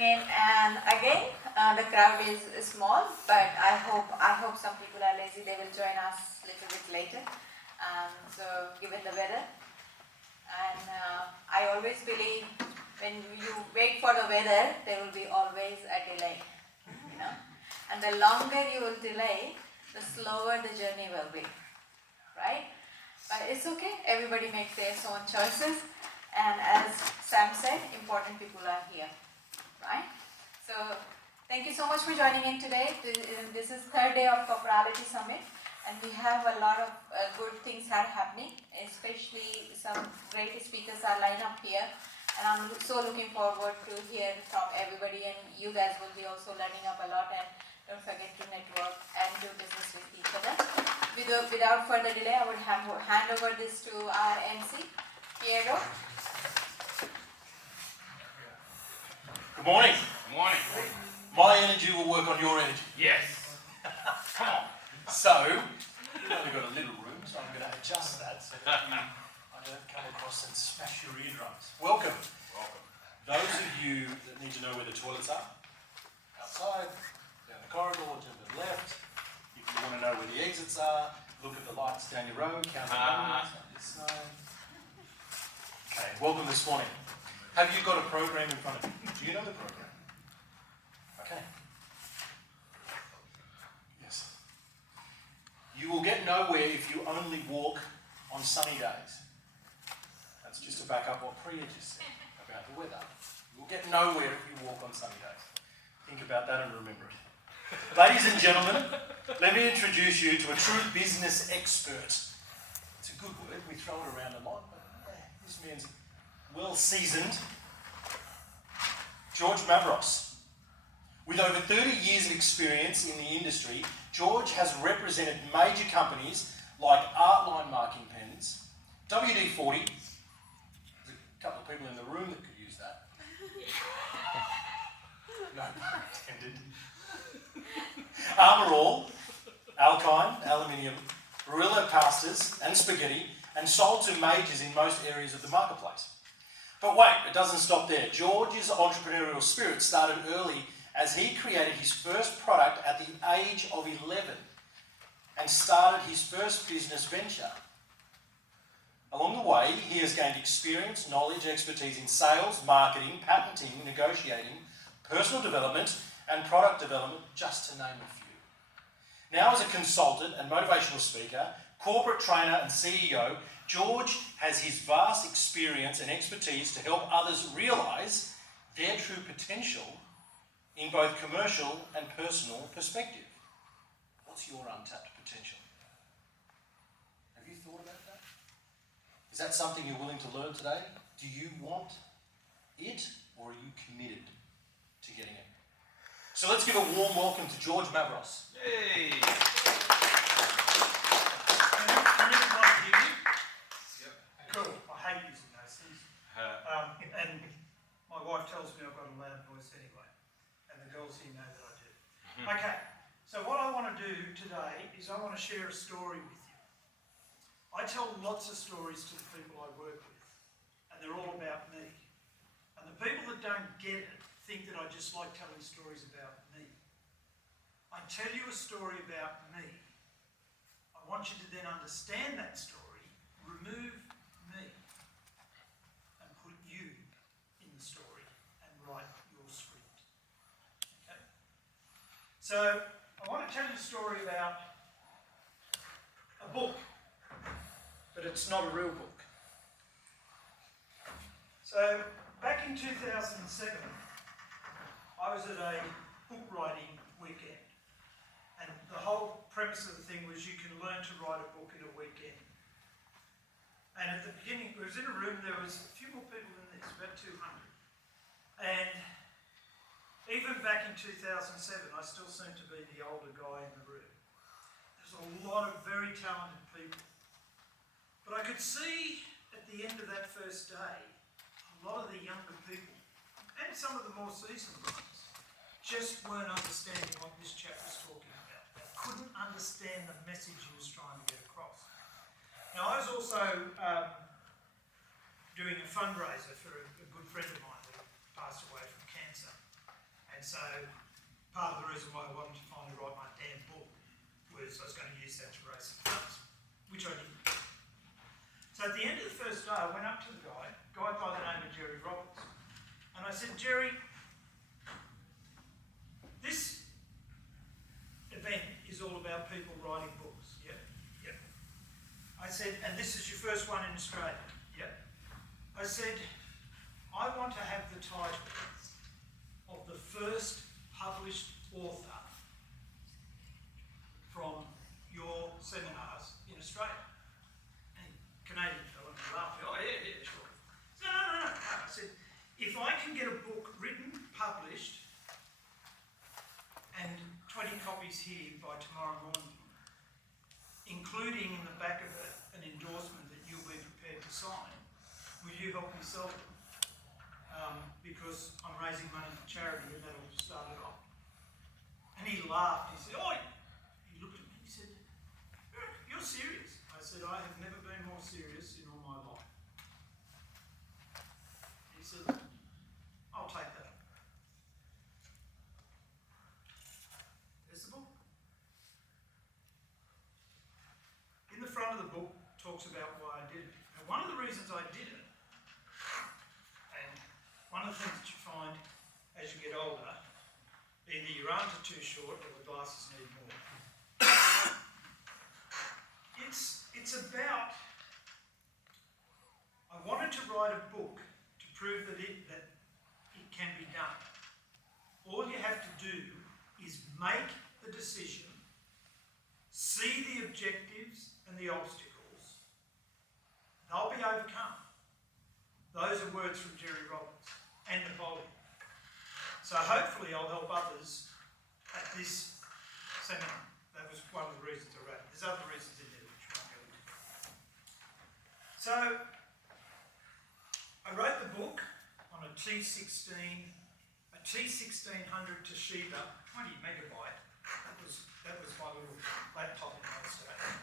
joining in, and again, the crowd is small, but I hope some people are lazy, they will join us a little bit later. So given the weather, and I always believe when you wait for the weather, there will be always a delay, and the longer you will delay, the slower the journey will be, right? But it's okay, everybody makes their own choices. And as Sam said, important people are here, right? So thank you so much for joining in today. This is third day of Corporality Summit, and we have a lot of good things are happening, especially some great speakers are lined up here. And I'm so looking forward to hear from everybody, and you guys will be also learning up a lot, and don't forget to network and do business with each other. Without further delay, I would hand over this to our MC, Piero. Good morning. Good morning. My energy will work on your energy. Yes. Come on. So, we've only got a little room, so I'm going to adjust that so that I don't come across and smash your eardrums. Welcome. Welcome. Those of you that need to know where the toilets are, outside, down the corridor, to the left. If you want to know where the exits are, look at the lights down your road, count the numbers on this side. Okay, welcome this morning. Have you got a program in front of you? Do you know the program? Okay. Yes. You will get nowhere if you only walk on sunny days. That's just to back up what Priya just said about the weather. You will get nowhere if you walk on sunny days. Think about that and remember it. Ladies and gentlemen, let me introduce you to a true business expert. It's a good word, we throw it around a lot, but this means well-seasoned, George Mavros. With over 30 years of experience in the industry, George has represented major companies like Artline Marking Pens, WD-40, there's a couple of people in the room that could use that. No pun intended. Armour All, Alkyne, aluminium, Barilla pastas and spaghetti, and sold to majors in most areas of the marketplace. But wait, it doesn't stop there. George's entrepreneurial spirit started early as he created his first product at the age of 11 and started his first business venture. Along the way, he has gained experience, knowledge, expertise in sales, marketing, patenting, negotiating, personal development, and product development, just to name a few. Now as a consultant and motivational speaker, corporate trainer and CEO, George has his vast experience and expertise to help others realise their true potential in both commercial and personal perspective. What's your untapped potential? Have you thought about that? Is that something you're willing to learn today? Do you want it, or are you committed to getting it? So let's give a warm welcome to George Mavros. Yay! Cool. I hate using those things. And my wife tells me I've got a loud voice anyway. And the girls here know that I do. Okay, so what I want to do today is I want to share a story with you. I tell lots of stories to the people I work with, and they're all about me. And the people that don't get it think that I just like telling stories about me. I tell you a story about me. I want you to then understand that story, remove me, and put you in the story and write your script. Okay? So I want to tell you a story about a book, but it's not a real book. So back in 2007, I was at a book writing weekend, and the whole premise of the thing was you can learn to write a book in a weekend. And at the beginning, it was in a room, there was a few more people than this, about 200. And even back in 2007, I still seemed to be the older guy in the room. There's a lot of very talented people. But I could see at the end of that first day, a lot of the younger people, and some of the more seasoned ones, just weren't understanding what this chap was talking about. They couldn't understand the message he was trying to get across. Now, I was also doing a fundraiser for a good friend of mine who passed away from cancer. so part of the reason why I wanted to finally write my damn book was I was going to use that to raise some funds, which I did. So at the end of the first day, I went up to the guy by the name of Jerry Roberts, and I said, Jerry, this event is all about people writing books. Yep, yep. I said, and this is your first one in Australia. Yep. I said, I want to have the title of the first published author from your seminars in Australia. And Canadian fellow laughed. Oh, yeah, sure. So, no. I said, if I can get a book written, published, and 20 copies here by tomorrow morning, including in the back of it an endorsement that you'll be prepared to sign, will you help me sell them? Because I'm raising money for charity and that'll start it off. And he laughed. He said, oh, he looked at me. He said, you're serious. I said, I have never been more serious in all my life. He said, I'll take that. There's the book. In the front of the book talks about why I did it. And one of the reasons I did it, and one of the things that you find as you get older, either your arms are too short or the glasses need more. It's about, I wanted to write a book to prove that it can be done. All you have to do is make the decision, see the objectives and the obstacles. They'll be overcome. Those are words from Jerry Roberts and Napoleon. So hopefully I'll help others at this seminar. That was one of the reasons I wrote it. There's other reasons in there which I won't go into. So I wrote the book on a T1600 Toshiba, 20 megabyte. That was my little laptop in those days.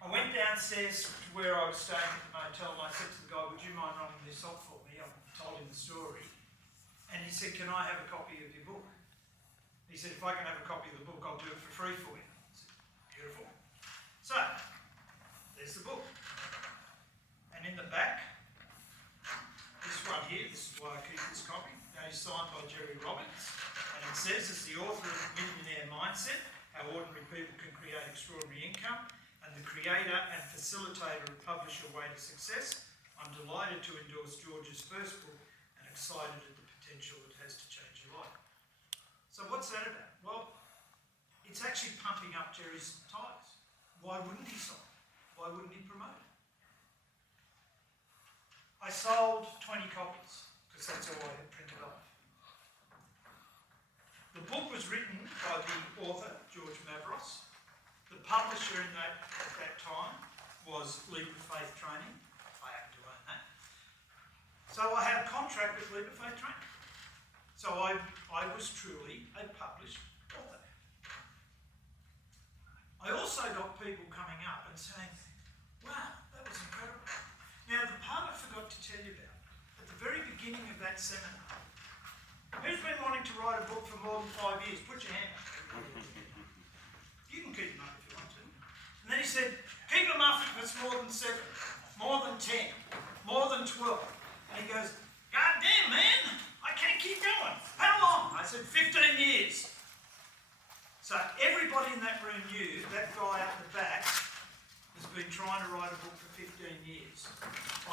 I went downstairs to where I was staying at the motel and I said to the guy, would you mind running this off for me? I told him the story. And he said, can I have a copy of your book? He said, if I can have a copy of the book, I'll do it for free for you. I said, beautiful. So, there's the book. And in the back, this one here, this is why I keep this copy, that is signed by Jerry Roberts. And it says, as the author of The Millionaire Mindset, how ordinary people can create extraordinary income, and the creator and facilitator of Publisher Way to Success, I'm delighted to endorse George's first book and excited at the potential it has to change your life. So what's that about? Well, it's actually pumping up Jerry's tires. Why wouldn't he sign? Why wouldn't he promote it? I sold 20 copies because that's all I had printed off. The book was written by the author, George Mavros. The publisher at that time was Leap of Faith Training. I happen to own that. So I had a contract with Leap of Faith Training. So I was truly a published author. I also got people coming up and saying, wow, that was incredible. Now, the part I forgot to tell you about, at the very beginning of that seminar, who's been wanting to write a book for more than 5 years? Put your hand up. You can keep them up if you want to. And then he said, keep them up if it's more than 7, more than 10, more than 12. And he goes, God damn, man, I can't keep going. How long? I said, 15 years. So everybody in that room knew that guy up the back has been trying to write a book for 15 years.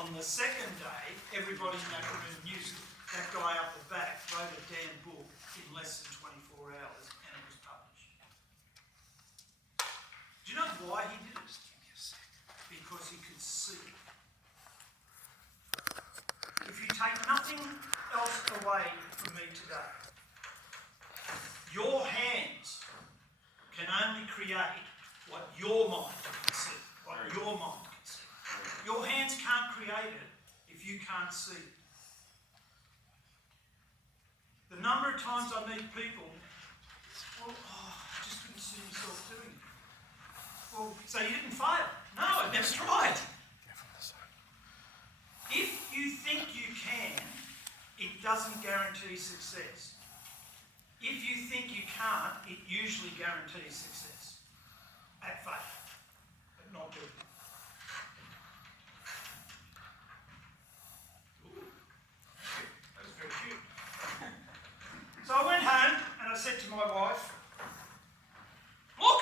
On the second day, everybody in that room knew that guy up the back wrote a damn book in less than 24 hours and it was published. Do you know why he did it? Because he could see. If you take nothing else away from me today, your hands can only create what your mind can see. What your mind can see. Your hands can't create it if you can't see it. The number of times I meet people, well, I just couldn't see myself doing it. Well, so you didn't fail? No, I never tried. If you think you can, it doesn't guarantee success. If you think you can't, it usually guarantees success. At faith, but not doing it. Ooh, that was very cute. So I went home and I said to my wife, look,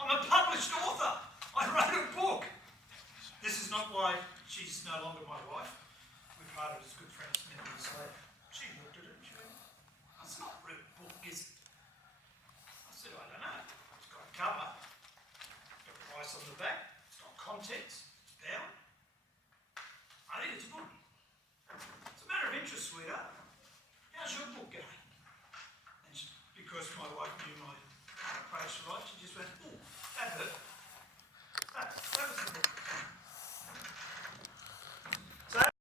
I'm a published author. I wrote a book. This is not why she's no longer my wife. We parted as good friends many years later. She looked at it and she went, that's not a real book, is it? I said, I don't know. It's got a cover, it's got a price on the back, it's got context, it's bound. I think it's a book. It's a matter of interest, sweetheart. How's your book going? And she, because my wife knew my approach to life, she just went, oh, that hurt. That was the book.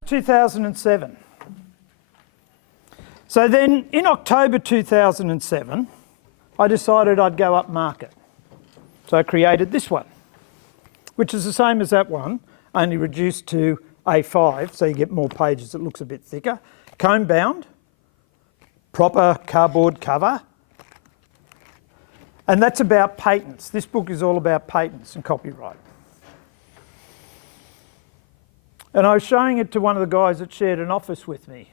2007. So then in October 2007, I decided I'd go up market. So I created this one, which is the same as that one, only reduced to A5, so you get more pages, it looks a bit thicker. Comb bound, proper cardboard cover. And that's about patents. This book is all about patents and copyright. And I was showing it to one of the guys that shared an office with me.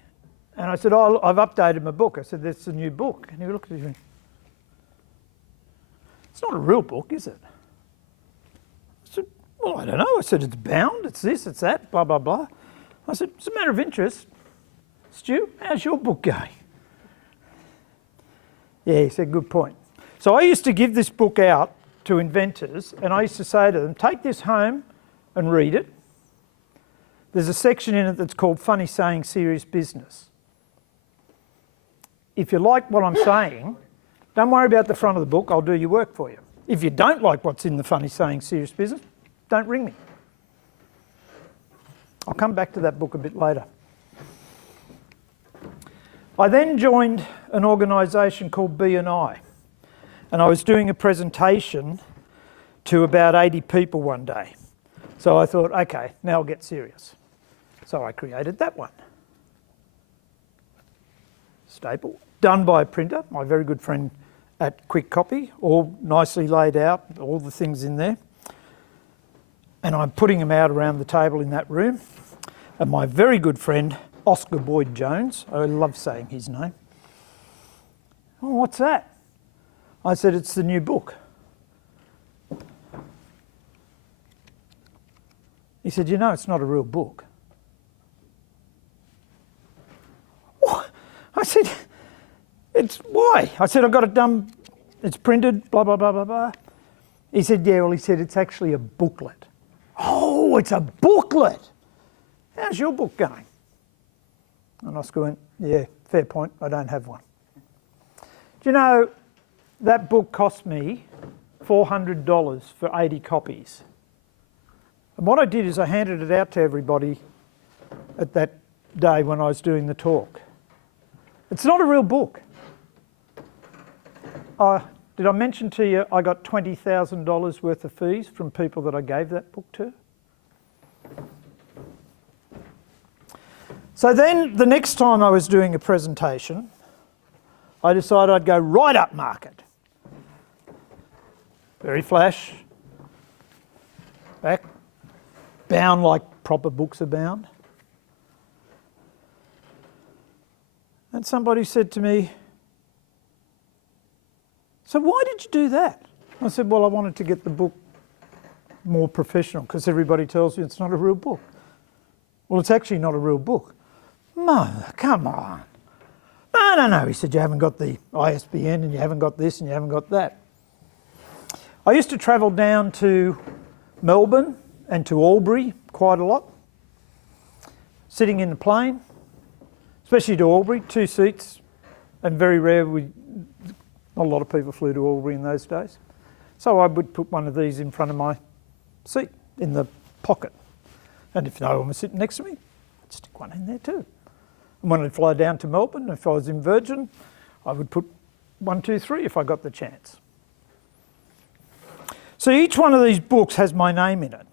And I said, oh, I've updated my book. I said, that's a new book. And he looked at me and went, it's not a real book, is it? I said, well, I don't know. I said, it's bound, it's this, it's that, blah, blah, blah. I said, it's a matter of interest. Stu, how's your book going? Yeah, he said, good point. So I used to give this book out to inventors, and I used to say to them, take this home and read it. There's a section in it that's called Funny Saying Serious Business. If you like what I'm saying, don't worry about the front of the book, I'll do your work for you. If you don't like what's in the Funny Saying Serious Business, don't ring me. I'll come back to that book a bit later. I then joined an organisation called B&I, and I was doing a presentation to about 80 people one day. So I thought, okay, now I'll get serious. So I created that one. Staple, done by a printer, my very good friend at Quick Copy, all nicely laid out, all the things in there. And I'm putting them out around the table in that room. And my very good friend, Oscar Boyd Jones, I love saying his name. Oh, what's that? I said, it's the new book. He said, you know, it's not a real book. What? I said, it's why? I said, I've got it done, it's printed, blah, blah, blah, blah, blah. He said, yeah, well, he said, it's actually a booklet. Oh, it's a booklet. How's your book going? And Oscar went, yeah, fair point, I don't have one. Do you know, that book cost me $400 for 80 copies. And what I did is I handed it out to everybody at that day when I was doing the talk. It's not a real book. Did I mention to you I got $20,000 worth of fees from people that I gave that book to? So then the next time I was doing a presentation, I decided I'd go right up market. Very flash. Back. Bound like proper books are bound. And somebody said to me, so why did you do that? I said, well, I wanted to get the book more professional because everybody tells you it's not a real book. Well, it's actually not a real book. No, come on. No. He said, you haven't got the ISBN and you haven't got this and you haven't got that. I used to travel down to Melbourne and to Albury quite a lot, sitting in the plane, especially to Albury, 2 seats, and very rare, not a lot of people flew to Albury in those days. So I would put one of these in front of my seat, in the pocket. And if no one was sitting next to me, I'd stick one in there too. And when I'd fly down to Melbourne, if I was in Virgin, I would put 1, 2, 3 if I got the chance. So each one of these books has my name in it.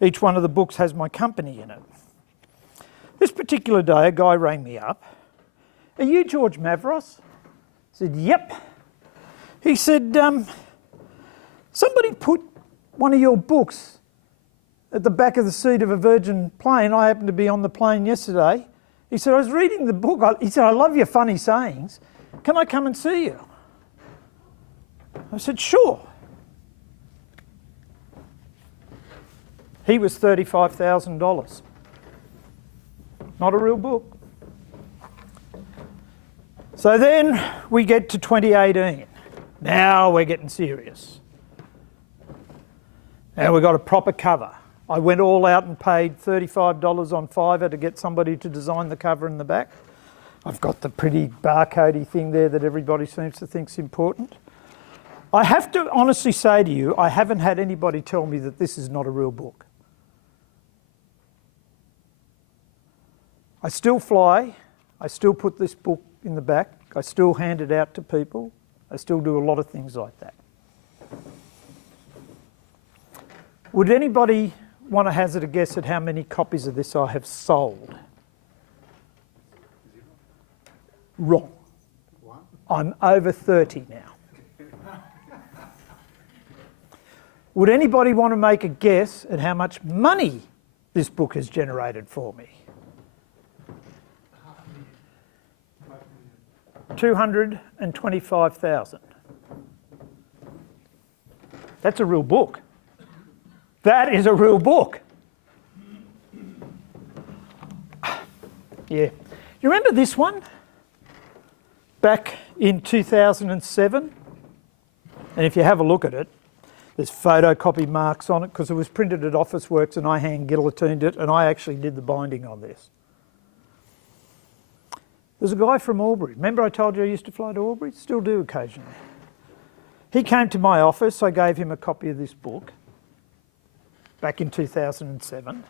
Each one of the books has my company in it. This particular day, a guy rang me up. Are you George Mavros? I said, yep. He said, somebody put one of your books at the back of the seat of a Virgin plane. I happened to be on the plane yesterday. He said, I was reading the book. He said, I love your funny sayings. Can I come and see you? I said, sure. He was $35,000. Not a real book. So then we get to 2018. Now we're getting serious. Now we've got a proper cover. I went all out and paid $35 on Fiverr to get somebody to design the cover in the back. I've got the pretty barcodey thing there that everybody seems to think is important. I have to honestly say to you, I haven't had anybody tell me that this is not a real book. I still fly. I still put this book in the back. I still hand it out to people. I still do a lot of things like that. Would anybody want to hazard a guess at how many copies of this I have sold? Wrong. I'm over 30 now. Would anybody want to make a guess at how much money this book has generated for me? 225,000. That's a real book. That is a real book. Yeah. You remember this one? Back in 2007? And if you have a look at it, there's photocopy marks on it because it was printed at Officeworks and I hand guillotined it and I actually did the binding on this. There's a guy from Albury. Remember I told you I used to fly to Albury? Still do occasionally. He came to my office. I gave him a copy of this book back in 2007.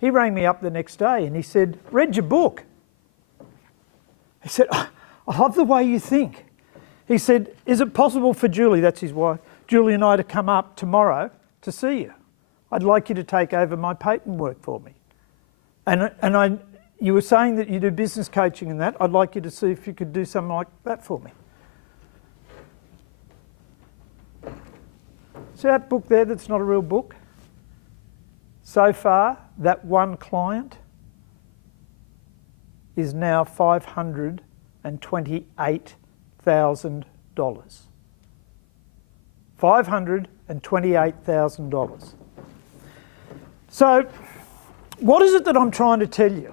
He rang me up the next day and he said, read your book. He said, I love the way you think. He said, is it possible for Julie, that's his wife, Julie and I to come up tomorrow to see you? I'd like you to take over my patent work for me. And you were saying that you do business coaching and that. I'd like you to see if you could do something like that for me. See that book there that's not a real book? So far, that one client is now $528,000. $528,000. So, what is it that I'm trying to tell you?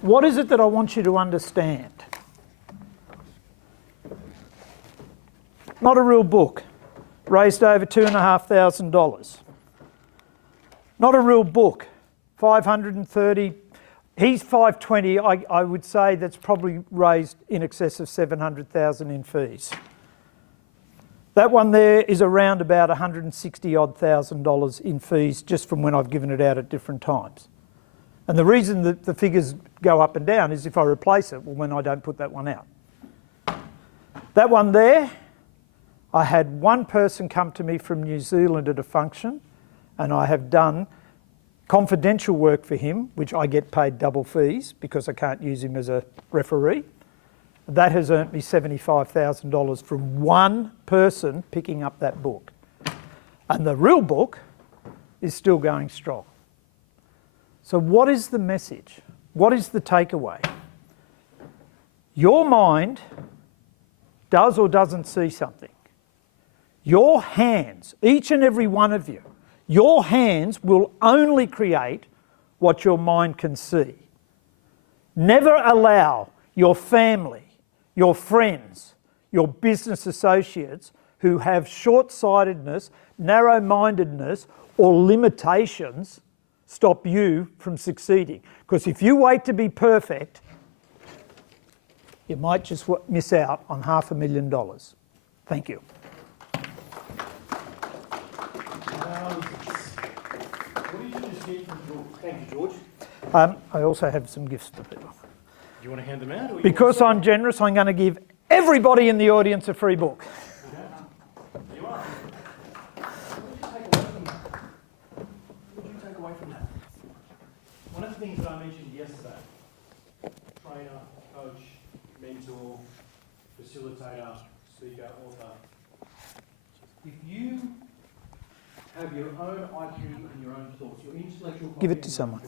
What is it that I want you to understand? Not a real book. Raised over $2,500. Not a real book. 530. He's 520. I would say that's probably raised in excess of 700,000 in fees. That one there is around about 160 odd thousand dollars in fees just from when I've given it out at different times. And the reason that the figures go up and down is if I replace it, well, when I don't put that one out. That one there, I had one person come to me from New Zealand at a function, and I have done confidential work for him, which I get paid double fees because I can't use him as a referee. That has earned me $75,000 from one person picking up that book. And the real book is still going strong. So what is the message? What is the takeaway? Your mind does or doesn't see something. Your hands, each and every one of you, your hands will only create what your mind can see. Never allow your family, your friends, your business associates who have short-sightedness, narrow-mindedness, or limitations stop you from succeeding. Because if you wait to be perfect, you might just miss out on $500,000. Thank you. What did you just hear from George? Thank you, George. I also have some gifts for people. Do you want to hand them out? Or Because I'm generous, I'm going to give everybody in the audience a free book. You are. What did you take away from mentioned yesterday, trainer, coach, mentor, facilitator, speaker, author. If you have your own IQ and your own thoughts, your intellectual Give it to comprehension, someone.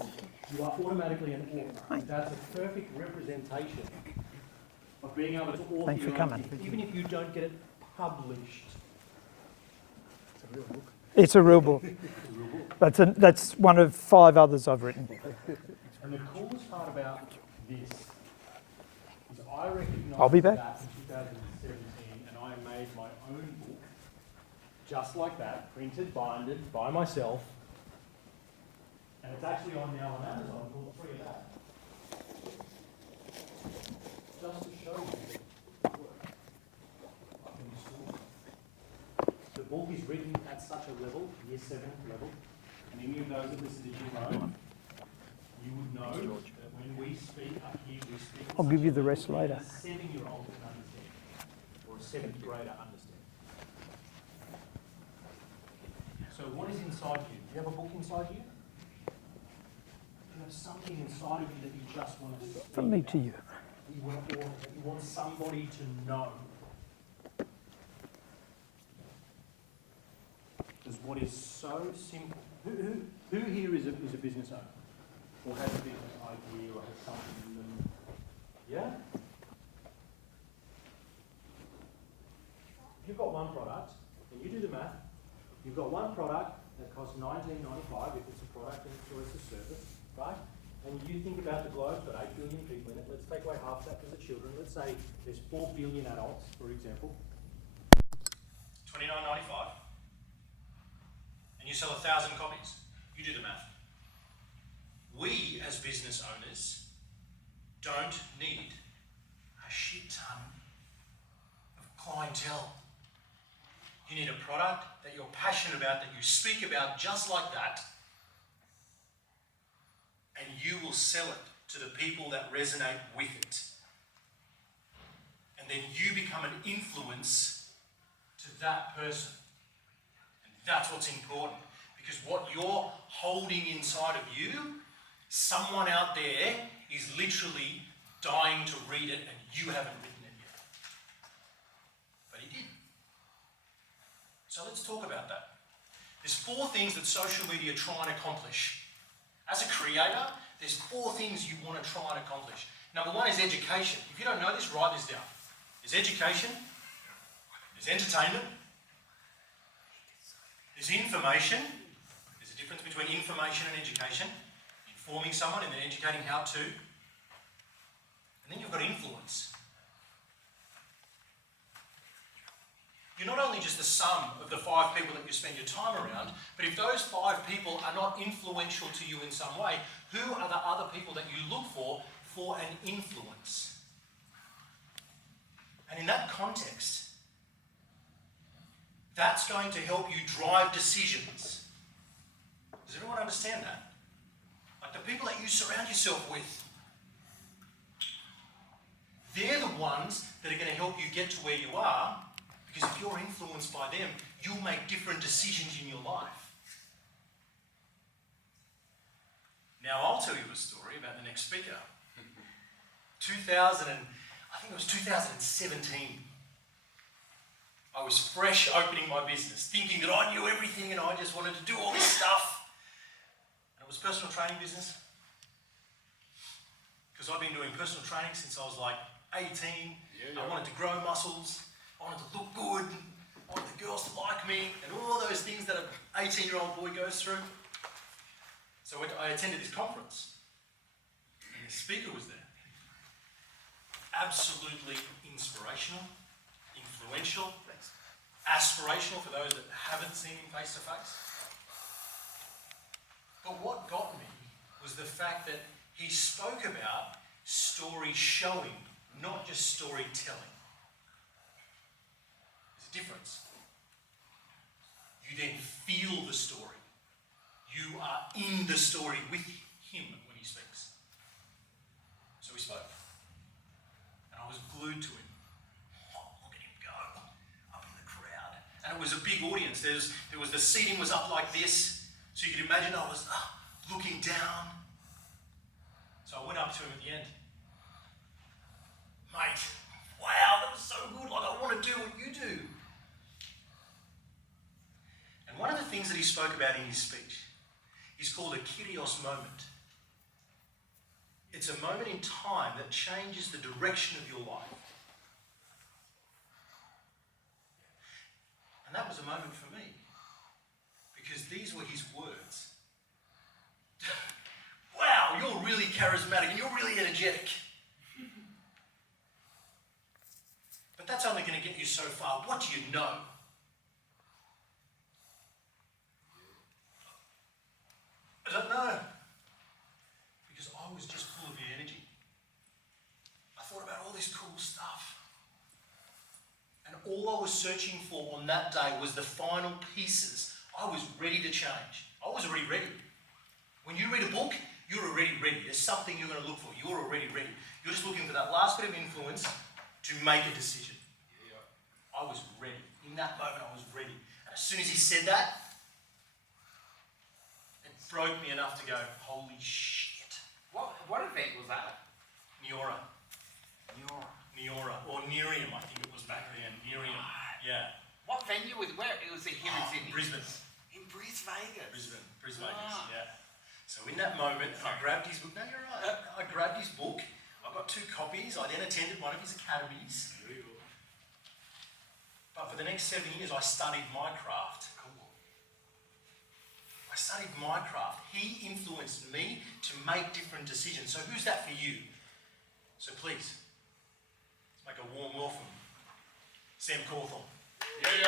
you are automatically an author. That's a perfect representation of being able to author Thanks for your own coming. thing, even if you don't get it published. It's a real book. That's one of 5 others I've written. And the coolest part about this is I recognise I'll be back. that in 2017 and I made my own book just like that, printed, binded by myself. And it's actually on now on Amazon called Free of That. Just to show you the work. I can install it. The book is written at such a level, year 7 level, and any of those that listen to Jim Rohn, you would know that when we speak up here, we speak. I'll give you the rest later. A 7-year-old can understand, or a 7th grader understand. So what is inside you? Do you have a book inside you? Do you have something inside of you that you just want to speak From me to about? you. You want to author, that you want somebody to know. Because what is so simple. Who here is a business owner? Or has a business idea or has something in them? Yeah? If you've got one product, and you do the math, you've got one product that costs $19.95 if it's a product and or it's a service, right? And you think about the globe's got 8 billion people in it. Let's take away half that for the children. Let's say there's 4 billion adults, for example. $29.95. And you sell 1,000 copies. You do the math. We, as business owners, don't need a shit ton of clientele. You need a product that you're passionate about, that you speak about just like that, and you will sell it to the people that resonate with it. And then you become an influence to that person. And that's what's important. Because what you're holding inside of you, someone out there is literally dying to read it and you haven't written it yet. But he did. So let's talk about that. There's 4 things that social media try and accomplish. As a creator, there's 4 things you want to try and accomplish. Number 1 is education. If you don't know this, write this down. There's education, there's entertainment, there's information. There's a difference between information and education. Informing someone and then educating how to. And then you've got influence. You're not only just the sum of the 5 people that you spend your time around, but if those 5 people are not influential to you in some way, who are the other people that you look for an influence? And in that context, that's going to help you drive decisions. Does everyone understand that? Like the people that you surround yourself with, they're the ones that are going to help you get to where you are, because if you're influenced by them, you'll make different decisions in your life. Now I'll tell you a story about the next speaker. I think it was 2017. I was fresh opening my business, thinking that I knew everything and I just wanted to do all this stuff. And it was personal training business. Because I've been doing personal training since I was like 18. I wanted to grow muscles. I wanted to look good. I wanted the girls to like me. And all those things that an 18-year-old boy goes through. So I attended this conference. And the speaker was there. Absolutely inspirational, influential, aspirational for those that haven't seen him face to face. But what got me was the fact that he spoke about story showing, not just storytelling. There's a difference. You then feel the story. You are in the story with him when he speaks. So he spoke. And I was glued to him. Oh, look at him go, up in the crowd. And it was a big audience. The seating was up like this. So you could imagine I was looking down. So I went up to him at the end. Mate, wow, that was so good. Like, I want to do what you do. And one of the things that he spoke about in his speech is called a kyrios moment. It's a moment in time that changes the direction of your life. And that was a moment for me, because these were his words. Wow, you're really charismatic and you're really energetic. But that's only going to get you so far. What do you know? I don't know. Because I was just full of the energy. I thought about all this cool stuff. And all I was searching for on that day was the final pieces. I was ready to change. I was already ready. When you read a book, you're already ready. There's something you're going to look for. You're already ready. You're just looking for that last bit of influence to make a decision. I was ready. In that moment, I was ready. And as soon as he said that, it broke me enough to go, holy shit. What event was that? Neora. Or Nerium, I think it was back then. Nerium. Right. Yeah. What venue was where? It was here in Sydney. Brisbane. In Vegas. Brisbane, yeah. So in that moment, I grabbed his book. No, you're right. I grabbed his book. I got 2 copies. I then attended one of his academies. But for the next 7 years, I studied my craft. I studied my craft. He influenced me to make different decisions. So who's that for you? So please, let's make a warm welcome. Sam Cawthorne. Thank you.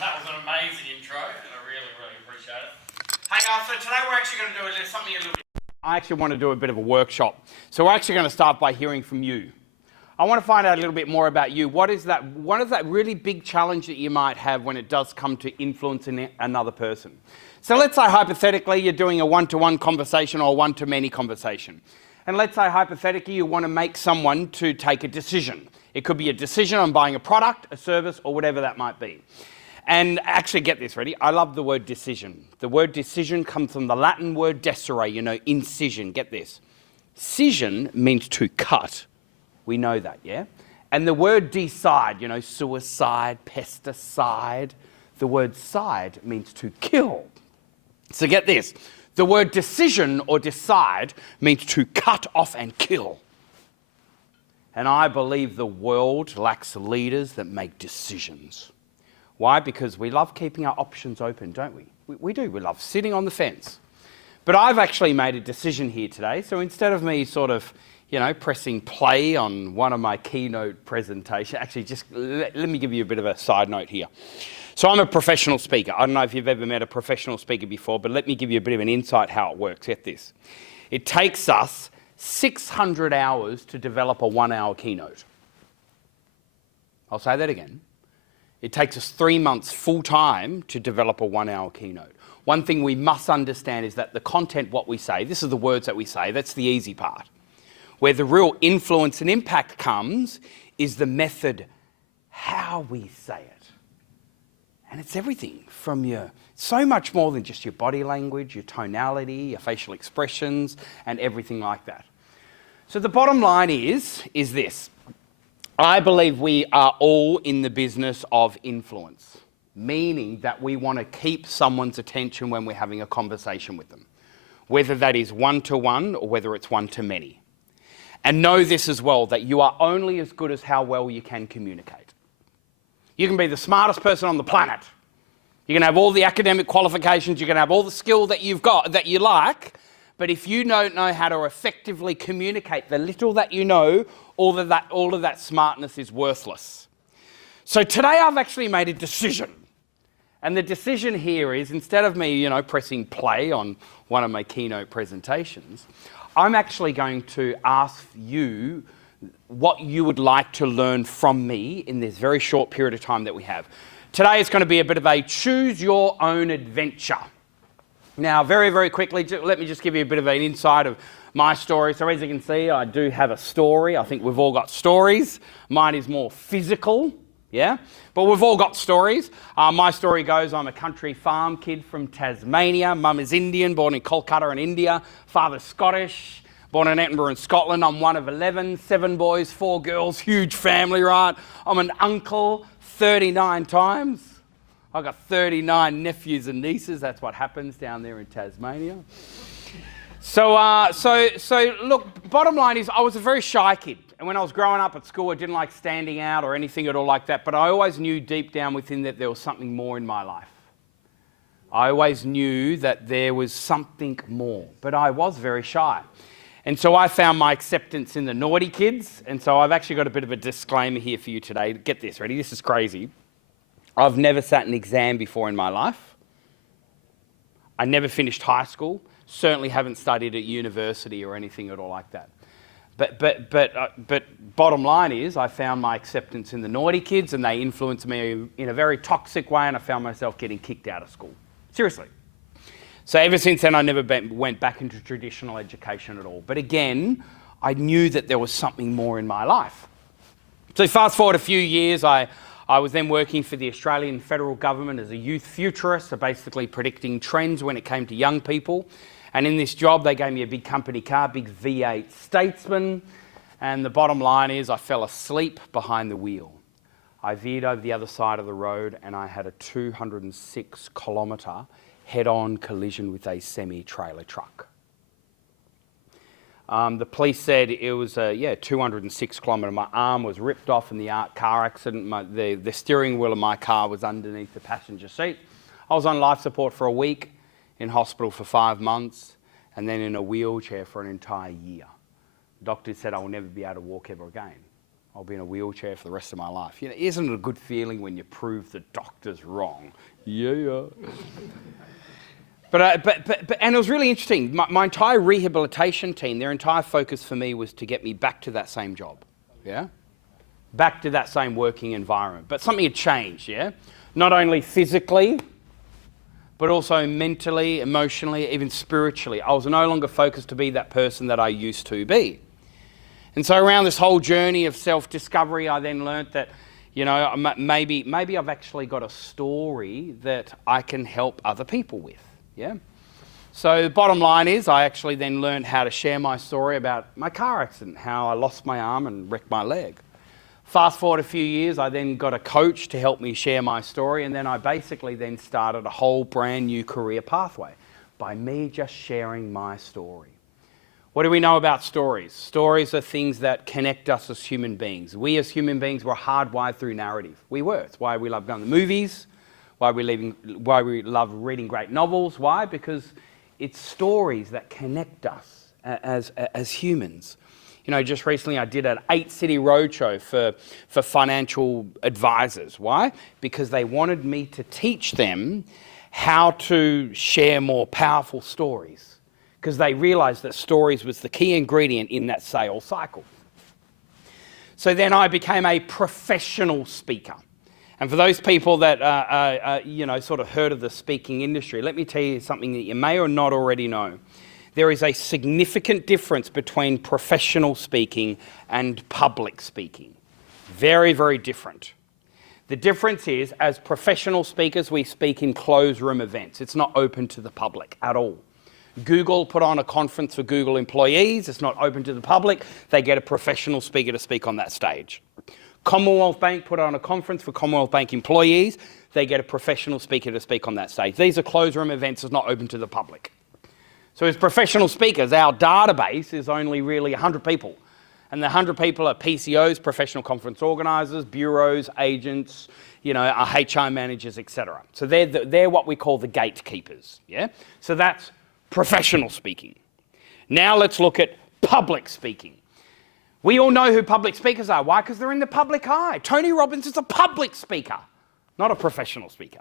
That was an amazing intro, and I really, really appreciate it. Hey guys, so today we're actually going to do something a little bit. I actually want to do a bit of a workshop. So we're actually going to start by hearing from you. I want to find out a little bit more about you. What is that really big challenge that you might have when it does come to influencing another person? So let's say hypothetically you're doing a one-to-one conversation or a one-to-many conversation. And let's say hypothetically you want to make someone to take a decision. It could be a decision on buying a product, a service, or whatever that might be. And actually, get this, ready? I love the word decision. The word decision comes from the Latin word decidere, incision. Get this. Scission means to cut. We know that, yeah? And the word decide, suicide, pesticide. The word side means to kill. So get this. The word decision or decide means to cut off and kill. And I believe the world lacks leaders that make decisions. Why? Because we love keeping our options open, don't we? We do. We love sitting on the fence. But I've actually made a decision here today. So instead of me sort of, pressing play on one of my keynote presentations, actually just let me give you a bit of a side note here. So I'm a professional speaker. I don't know if you've ever met a professional speaker before, but let me give you a bit of an insight how it works. Get this. It takes us 600 hours to develop a 1-hour keynote. I'll say that again. It takes us 3 months full time to develop a 1-hour keynote. One thing we must understand is that the content, what we say, this is the words that we say, that's the easy part. Where the real influence and impact comes is the method, how we say it. And it's everything from so much more than just your body language, your tonality, your facial expressions, and everything like that. So the bottom line is this. I believe we are all in the business of influence, meaning that we want to keep someone's attention when we're having a conversation with them, whether that is one-to-one or whether it's one-to-many. And know this as well, that you are only as good as how well you can communicate. You can be the smartest person on the planet. You can have all the academic qualifications, you can have all the skill that you've got, that you like, but if you don't know how to effectively communicate the little that you know, all of that smartness is worthless. So today I've actually made a decision. And the decision here is, instead of me, pressing play on one of my keynote presentations, I'm actually going to ask you what you would like to learn from me in this very short period of time that we have. Today is going to be a bit of a choose your own adventure. Now, very, very quickly, let me just give you a bit of an insight of my story. So as you can see, I do have a story. I think we've all got stories. Mine is more physical yeah? But we've all got stories. My story goes, I'm a country farm kid from Tasmania. Mum is Indian, born in Kolkata in India. Father's Scottish, born in Edinburgh in Scotland. I'm one of 11, 7 boys, 4 girls, huge family, right? I'm an uncle 39 times. I've got 39 nephews and nieces. That's what happens down there in Tasmania. So look, bottom line is I was a very shy kid. And when I was growing up at school, I didn't like standing out or anything at all like that. But I always knew deep down within that there was something more in my life. I always knew that there was something more. But I was very shy. And so I found my acceptance in the naughty kids. And so I've actually got a bit of a disclaimer here for you today. Get this, ready? This is crazy. I've never sat an exam before in my life. I never finished high school. Certainly haven't studied at university or anything at all like that. But bottom line is I found my acceptance in the naughty kids and they influenced me in a very toxic way and I found myself getting kicked out of school. Seriously. So ever since then I never went back into traditional education at all. But again, I knew that there was something more in my life. So fast forward a few years, I was then working for the Australian federal government as a youth futurist, so basically predicting trends when it came to young people. And in this job, they gave me a big company car, big V8 Statesman. And the bottom line is I fell asleep behind the wheel. I veered over the other side of the road and I had a 206 kilometre head-on collision with a semi-trailer truck. The police said it was 206 kilometre. My arm was ripped off in the car accident. The steering wheel of my car was underneath the passenger seat. I was on life support for a week, in hospital for 5 months, and then in a wheelchair for an entire year. Doctors said I will never be able to walk ever again. I'll be in a wheelchair for the rest of my life. You know, isn't it a good feeling when you prove the doctors wrong? Yeah. And it was really interesting. My entire rehabilitation team, their entire focus for me was to get me back to that same job, yeah? Back to that same working environment. But something had changed, yeah? Not only physically, but also mentally, emotionally, even spiritually. I was no longer focused to be that person that I used to be. And so around this whole journey of self-discovery, I then learnt that, you know, maybe I've actually got a story that I can help other people with, yeah? So the bottom line is I actually then learned how to share my story about my car accident, how I lost my arm and wrecked my leg. Fast forward a few years, I then got a coach to help me share my story, and then I basically then started a whole brand new career pathway by me just sharing my story. What do we know about stories? Stories are things that connect us as human beings. We as human beings were hardwired through narrative. We were. It's why we love going to movies, why we love reading great novels. Why? Because it's stories that connect us as humans. You know, just recently I did an 8-city roadshow for financial advisors. Why? Because they wanted me to teach them how to share more powerful stories. Because they realised that stories was the key ingredient in that sales cycle. So then I became a professional speaker. And for those people that, sort of heard of the speaking industry, let me tell you something that you may or not already know. There is a significant difference between professional speaking and public speaking. Very, very different. The difference is, as professional speakers, we speak in closed room events. It's not open to the public at all. Google put on a conference for Google employees. It's not open to the public. They get a professional speaker to speak on that stage. Commonwealth Bank put on a conference for Commonwealth Bank employees. They get a professional speaker to speak on that stage. These are closed room events. It's not open to the public. So as professional speakers, our database is only really 100 people. And the 100 people are PCOs, professional conference organisers, bureaus, agents, our HR managers, etc. So they're what we call the gatekeepers, yeah? So that's professional speaking. Now let's look at public speaking. We all know who public speakers are. Why? Because they're in the public eye. Tony Robbins is a public speaker, not a professional speaker.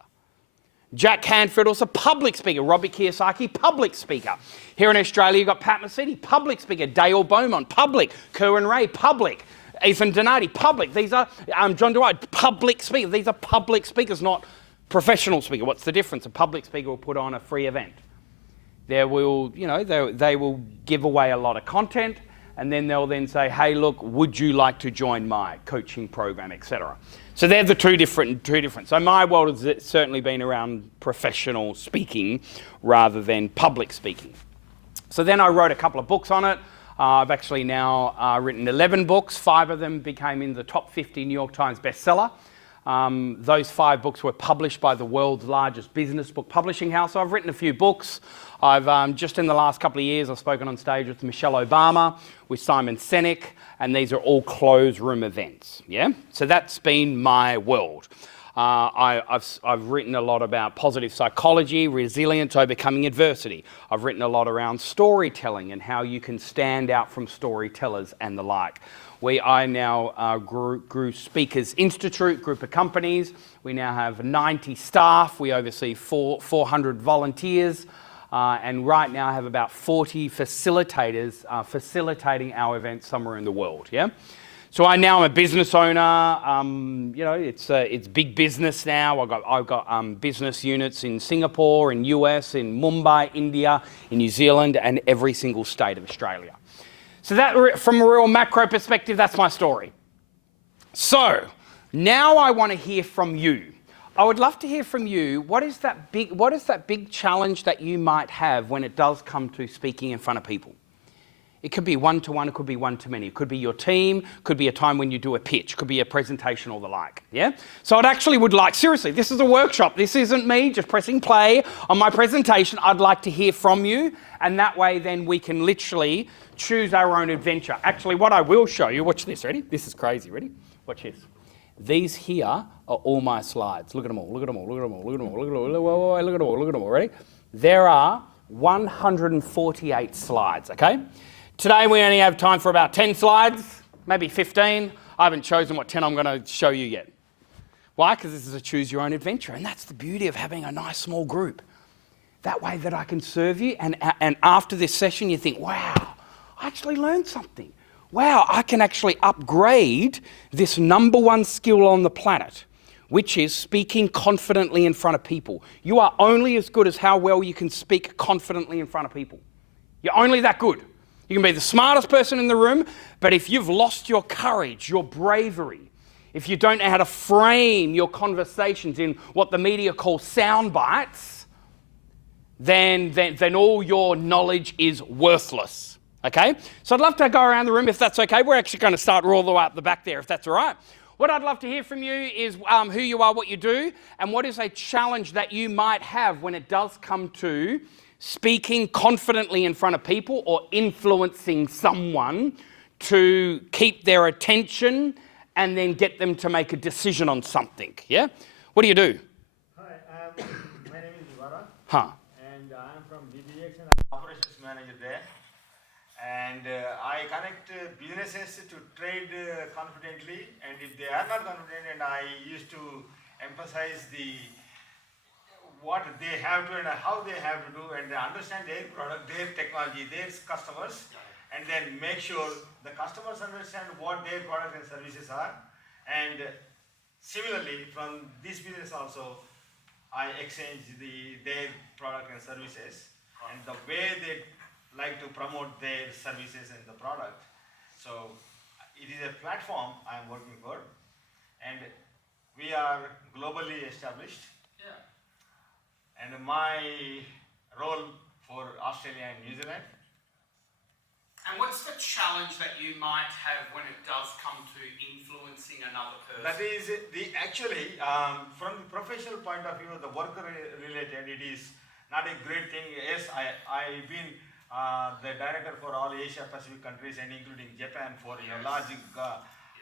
Jack Canfield was a public speaker. Robbie Kiyosaki, public speaker. Here in Australia, you've got Pat Mesiti, public speaker. Dale Beaumont, public. Kerwin Ray, public. Ethan Donati, public. These are John Dwight, public speaker. These are public speakers, not professional speaker. What's the difference? A public speaker will put on a free event. They will give away a lot of content. and then they'll then say, hey, look, would you like to join my coaching program, etc. So they're the two different. So my world has certainly been around professional speaking rather than public speaking. So then I wrote a couple of books on it. I've actually now written 11 books. 5 of them became in the top 50 New York Times bestseller. Those 5 books were published by the world's largest business book publishing house. So I've written a few books. I've just in the last couple of years, I've spoken on stage with Michelle Obama, with Simon Sinek, and these are all closed room events. Yeah, so that's been my world. I've written a lot about positive psychology, resilience, overcoming adversity. I've written a lot around storytelling and how you can stand out from storytellers and the like. I now grew Speakers Institute, group of companies. We now have 90 staff. We oversee 400 volunteers. And right now I have about 40 facilitators facilitating our events somewhere in the world. Yeah. So I now am a business owner. It's big business now. I've got business units in Singapore, in US, in Mumbai, India, in New Zealand, and every single state of Australia. So that, from a real macro perspective, that's my story. So now I want to hear from you. I would love to hear from you. What is that big challenge that you might have when it does come to speaking in front of people? It could be one-to-one, it could be one-to-many. It could be your team, could be a time when you do a pitch, could be a presentation or the like, yeah? So I'd actually would like, seriously, this is a workshop. This isn't me just pressing play on my presentation. I'd like to hear from you, and that way then we can literally choose our own adventure. Actually, what I will show you, watch this, ready? This is crazy, ready? Watch this. These here are all my slides. Look at them all, look at them all, look at them all, look at them all, look at them all, look at them all, look at them all, ready? There are 148 slides, okay? Today we only have time for about 10 slides, maybe 15. I haven't chosen what 10 I'm going to show you yet. Why? Because this is a choose your own adventure, and that's the beauty of having a nice small group. That way that I can serve you, and after this session you think, wow, I actually learned something. Wow, I can actually upgrade this number one skill on the planet, which is speaking confidently in front of people. You are only as good as how well you can speak confidently in front of people. You're only that good. You can be the smartest person in the room, but if you've lost your courage, your bravery, if you don't know how to frame your conversations in what the media call sound bites, then all your knowledge is worthless. Okay? So I'd love to go around the room if that's okay. We're actually going to start all the way up the back there if that's all right. What I'd love to hear from you is who you are, what you do, and what is a challenge that you might have when it does come to speaking confidently in front of people or influencing someone to keep their attention and then get them to make a decision on something. Yeah? What do you do? Hi, my name is Ivara. And I'm from DBX and I'm operations manager there. And I connect businesses to trade confidently, and if they are not confident, and I used to emphasize what they have to and how they have to do, and understand their product, their technology, their customers, and then make sure the customers understand what their product and services are. And similarly, from this business also, I exchange their product and services, and the way they like to promote their services and the product. So it is a platform I am working for, and we are globally established. Yeah. And my role for Australia and New Zealand. And what's the challenge that you might have when it does come to influencing another person? That is actually from the professional point of view, the work related, it is not a great thing. Yes, I've been the director for all Asia Pacific countries and including Japan for large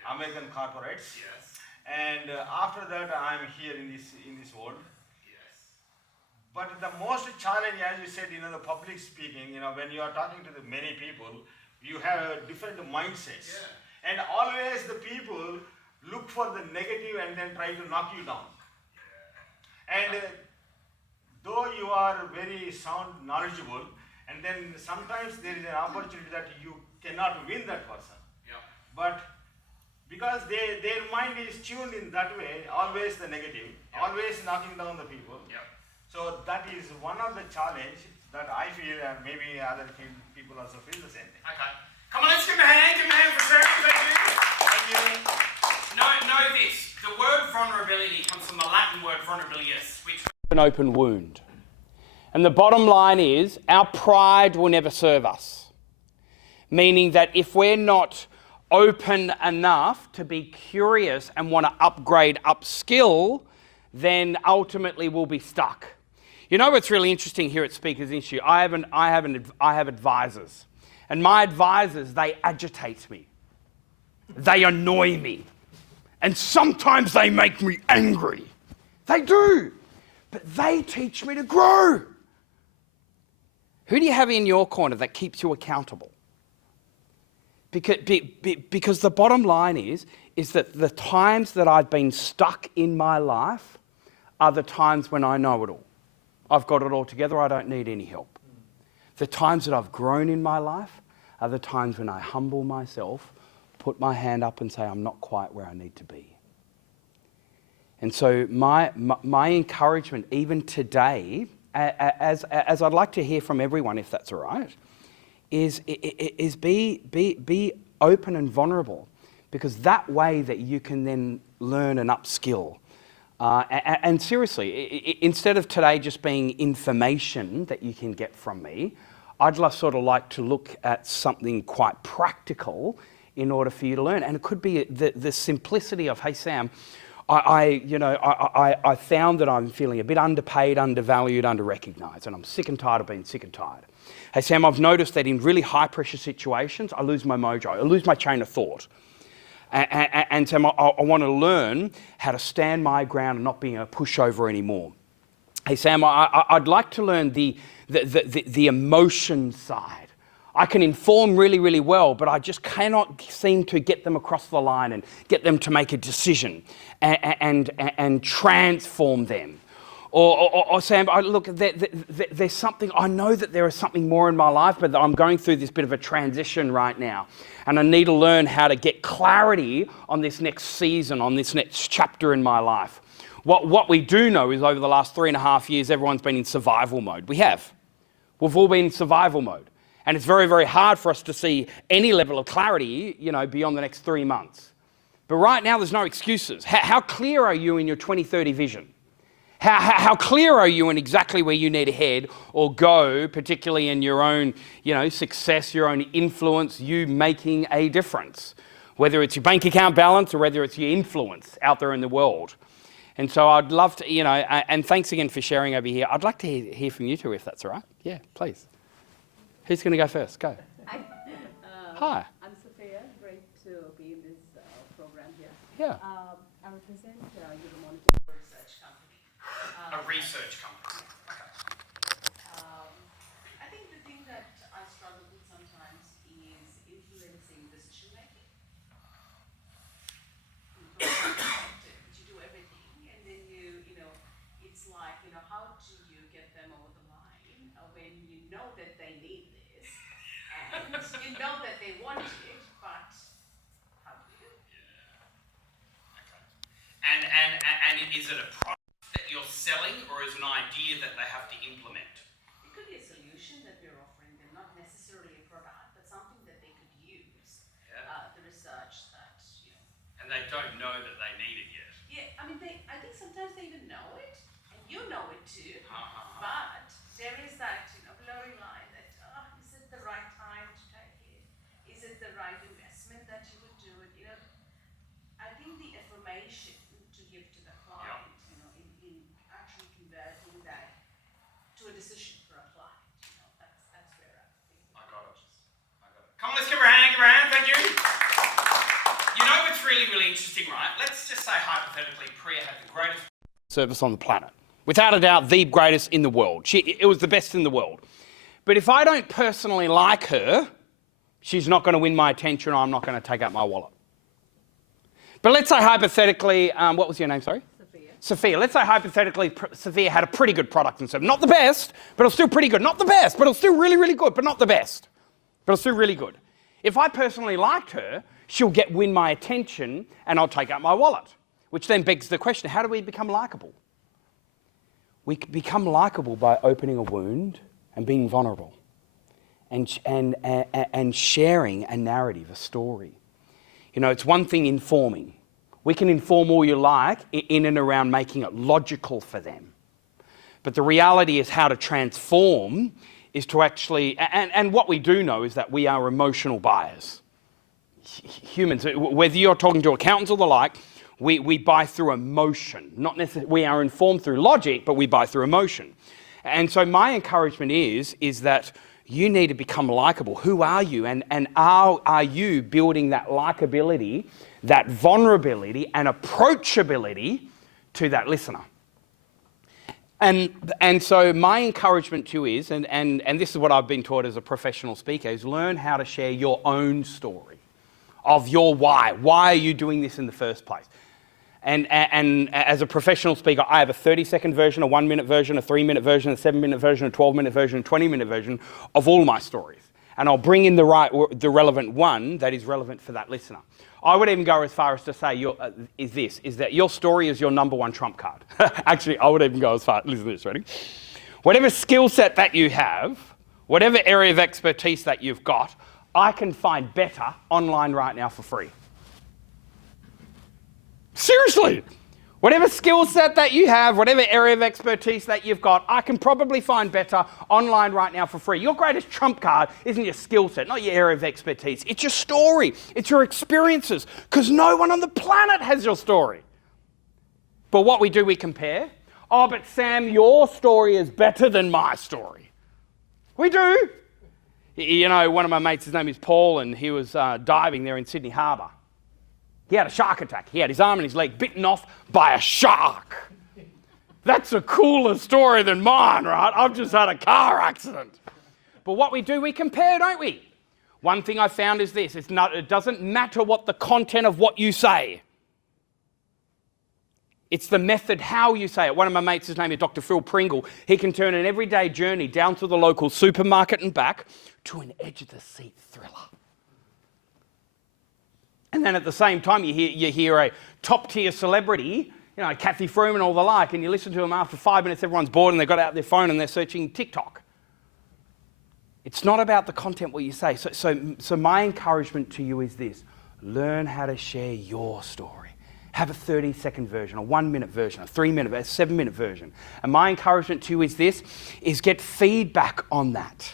American corporates. Yes. And after that, I'm here in this world. Yes. But the most challenge, as you said, the public speaking, when you are talking to the many people, you have different mindsets. Yeah. And always the people look for the negative and then try to knock you down. Yeah. And though you are very sound, knowledgeable, and then sometimes there is an opportunity that you cannot win that person. Yeah. But because their mind is tuned in that way, always the negative, always knocking down the people. Yeah. So that is one of the challenge that I feel, and maybe other people also feel the same thing. Okay. Come on, let's give him a hand for sharing. Thank you. Know this. The word vulnerability comes from the Latin word vulnerabilitas, which is an open wound. And the bottom line is, our pride will never serve us. Meaning that if we're not open enough to be curious and want to upgrade, upskill, then ultimately we'll be stuck. You know what's really interesting here at Speakers Institute? I have advisors. And my advisors, they agitate me. They annoy me. And sometimes they make me angry. They do. But they teach me to grow. Who do you have in your corner that keeps you accountable? Because the bottom line is that the times that I've been stuck in my life are the times when I know it all. I've got it all together, I don't need any help. The times that I've grown in my life are the times when I humble myself, put my hand up and say, I'm not quite where I need to be. And so my encouragement, even today, as I'd like to hear from everyone, if that's all right, is be open and vulnerable, because that way that you can then learn and upskill. And seriously, instead of today just being information that you can get from me, I'd sort of like to look at something quite practical in order for you to learn. And it could be the simplicity of, hey Sam, I found that I'm feeling a bit underpaid, undervalued, under-recognised, and I'm sick and tired of being sick and tired. Hey Sam, I've noticed that in really high-pressure situations, I lose my mojo, I lose my chain of thought. And Sam, I want to learn how to stand my ground and not being a pushover anymore. Hey Sam, I'd like to learn the emotion side. I can inform really, really well, but I just cannot seem to get them across the line and get them to make a decision and transform them. Or Sam, look, there's something, I know that there is something more in my life, but I'm going through this bit of a transition right now. And I need to learn how to get clarity on this next season, on this next chapter in my life. What we do know is over the last 3.5 years, everyone's been in survival mode. We have. We've all been in survival mode. And it's very, very hard for us to see any level of clarity, beyond the next 3 months. But right now, there's no excuses. How clear are you in your 2030 vision? How clear are you in exactly where you need to head or go, particularly in your own, success, your own influence, you making a difference, whether it's your bank account balance or whether it's your influence out there in the world. And so I'd love to, and thanks again for sharing over here. I'd like to hear from you two, if that's all right. Yeah, please. Who's going to go first? Go. Hi. Hi. I'm Sophia. Great to be in this program here. Yeah. I represent Euromonitor Research Company. A research company. Okay. I think the thing that I struggle with sometimes is influencing decision making. You do everything, and then it's like, how do you get them over the line when you know that they need this, and you know that they want it, but how do you? Yeah. Okay. And is it a product that you're selling, or is it an idea that they have to implement? It could be a solution that we're offering them, not necessarily a product, but something that they could use. Yeah. The research that, And they don't know that they need it yet. Yeah, I mean, I think sometimes they even know it, and you know it too, but there is that, blurry line that, is it the right time to take it? Is it the right investment that you would do it? I think the information to give to the client, in actually converting that to a decision for a client, that's where I think. I got it. Come on, let's give her a hand, thank you. You know what's really, really interesting, right? Let's just say hypothetically, Priya had the greatest service on the planet. Without a doubt, the greatest in the world. It was the best in the world. But if I don't personally like her, she's not going to win my attention, or I'm not going to take out my wallet. But let's say hypothetically, what was your name, sorry? Sophia. Let's say hypothetically, Sophia had a pretty good product and service. Not the best, but it was still pretty good. Not the best, but it was still really, really good, but not the best. But it was still really good. If I personally liked her, she'll win my attention, and I'll take out my wallet. Which then begs the question, how do we become likeable? We become likeable by opening a wound and being vulnerable. and sharing a narrative, a story. You know, it's one thing informing. We can inform all you like in and around making it logical for them. But the reality is how to transform is to actually, and what we do know is that we are emotional buyers. Humans, whether you're talking to accountants or the like, we buy through emotion. Not necessarily, we are informed through logic, but we buy through emotion. And so my encouragement is that you need to become likable. Who are you? And are you building that likability, that vulnerability and approachability to that listener? And so my encouragement to you is, and this is what I've been taught as a professional speaker, is learn how to share your own story of your why. Why are you doing this in the first place? And as a professional speaker, I have a 30-second version, a 1-minute version, a 3-minute version, a 7-minute version, a 12-minute version, a 20-minute version of all my stories. And I'll bring in the relevant one that is relevant for that listener. I would even go as far as to say, is that your story is your number one trump card. Actually, I would even go as far, listen to this, ready? Whatever skill set that you have, whatever area of expertise that you've got, I can find better online right now for free. Seriously. Whatever skill set that you have, whatever area of expertise that you've got, I can probably find better online right now for free. Your greatest trump card isn't your skill set, not your area of expertise. It's your story. It's your experiences, because no one on the planet has your story. But what we do, we compare. Oh, but Sam, your story is better than my story. We do. You know, one of my mates, his name is Paul, and he was diving there in Sydney Harbour. He had a shark attack. He had his arm and his leg bitten off by a shark. That's a cooler story than mine, right? I've just had a car accident. But what we do, we compare, don't we? One thing I found is this. It doesn't matter what the content of what you say. It's the method how you say it. One of my mates, his name is Dr. Phil Pringle. He can turn an everyday journey down to the local supermarket and back to an edge-of-the-seat thriller. And then at the same time, you hear a top-tier celebrity, you know, Kathy Freeman or the like, and you listen to them after 5 minutes, everyone's bored and they've got out their phone and they're searching TikTok. It's not about the content, what you say. So my encouragement to you is this. Learn how to share your story. Have a 30-second version, a 1-minute version, a 3-minute, a 7-minute version. And my encouragement to you is this, is get feedback on that.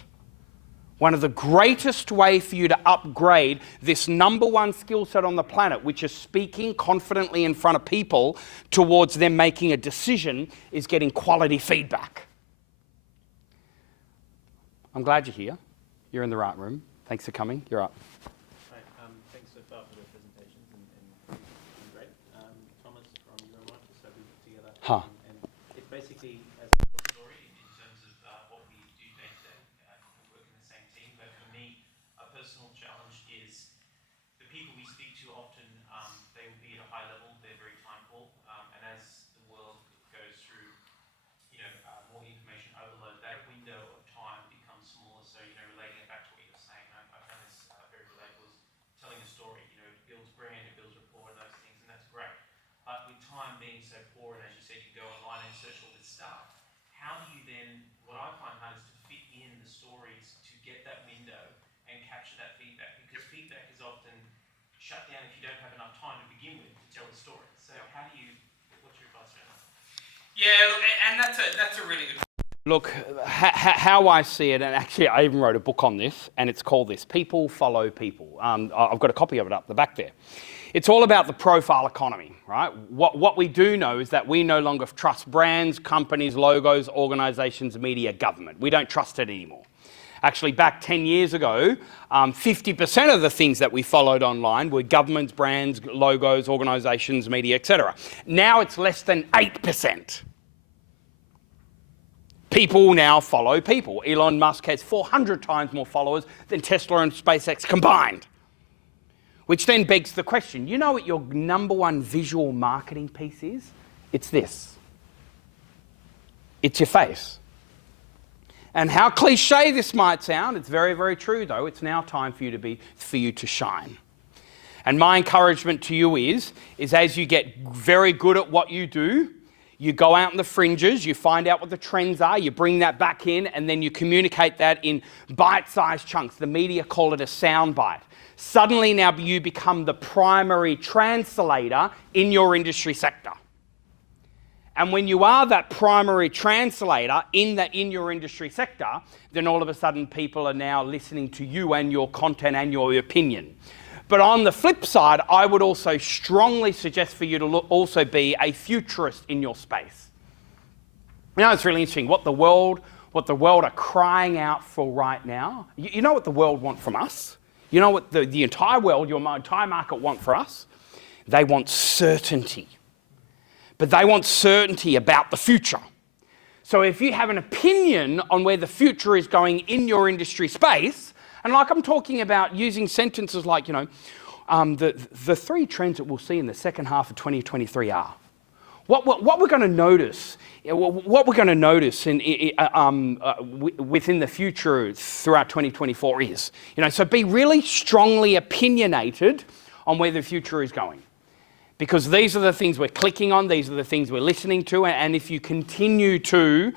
One of the greatest ways for you to upgrade this number one skill set on the planet, which is speaking confidently in front of people towards them making a decision, is getting quality feedback. I'm glad you're here. You're in the right room. Thanks for coming. You're up. Hi, thanks so far for the presentations and great. Thomas from Euromart, so we put together. And it's basically as a story in terms of what we do day to day. We work in the same team, but for me, a personal challenge is the people we speak to often, they will be at a high level, they're very time poor, and as the world goes through, more information overload, that window of time becomes smaller. So, relating it back to what you were saying, I found this very relatable, is telling a story. It builds brand, it builds rapport and those things, and that's great. But with time being so poor, and as you said, you go online and search all this stuff, how do you then, what I find hard is to fit in the stories to get that window and capture that feedback, because feedback is often shut down if you don't have enough time to begin with to tell the story. So how do you, what's your advice around that? Yeah, and that's a really good. Look, how I see it, and actually I even wrote a book on this, and it's called this, People Follow People. I've got a copy of it up the back there. It's all about the profile economy, right? What we do know is that we no longer trust brands, companies, logos, organisations, media, government. We don't trust it anymore. Actually, back 10 years ago, 50% of the things that we followed online were governments, brands, logos, organisations, media, etc. Now it's less than 8%. People now follow people. Elon Musk has 400 times more followers than Tesla and SpaceX combined. Which then begs the question, you know what your number one visual marketing piece is? It's this. It's your face. And how cliche this might sound, it's very, very true though. It's now time for you to shine. And my encouragement to you is as you get very good at what you do, You go out in the fringes, you find out what the trends are, you bring that back in, and then you communicate that in bite-sized chunks. The media call it a soundbite. Suddenly now you become the primary translator in your industry sector. And when you are that primary translator in your industry sector, then all of a sudden people are now listening to you and your content and your opinion. But on the flip side, I would also strongly suggest for you to also be a futurist in your space. You know, it's really interesting what the world are crying out for right now. You know what the world want from us? You know what the entire world, your entire market want for us? They want certainty. But they want certainty about the future. So if you have an opinion on where the future is going in your industry space, and like I'm talking about using sentences like, the 3 trends that we'll see in the second half of 2023 are. What we're going to notice, within the future throughout 2024 is, so be really strongly opinionated on where the future is going. Because these are the things we're clicking on, these are the things we're listening to, and if you continue to,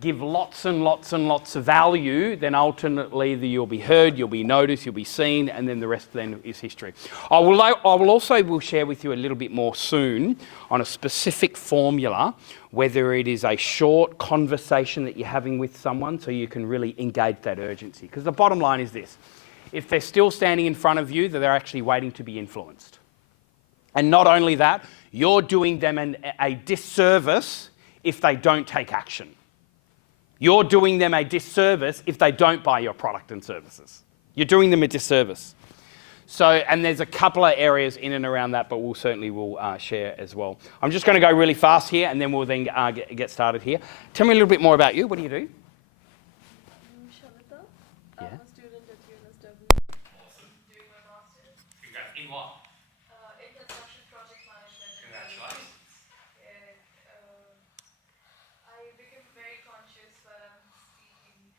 give lots and lots and lots of value, then ultimately you'll be heard, you'll be noticed, you'll be seen, and then the rest then is history. I will also share with you a little bit more soon on a specific formula, whether it is a short conversation that you're having with someone, so you can really engage that urgency. Because the bottom line is this. If they're still standing in front of you, that they're actually waiting to be influenced. And not only that, you're doing them a disservice if they don't take action. You're doing them a disservice if they don't buy your product and services. You're doing them a disservice. So, and there's a couple of areas in and around that, but we'll certainly share as well. I'm just going to go really fast here, and then we'll then get started here. Tell me a little bit more about you. What do you do? I'm a student at UNSW. Awesome. Doing my master's. Congrats. In what? In construction project management. Congratulations. And I became very conscious when I'm speaking.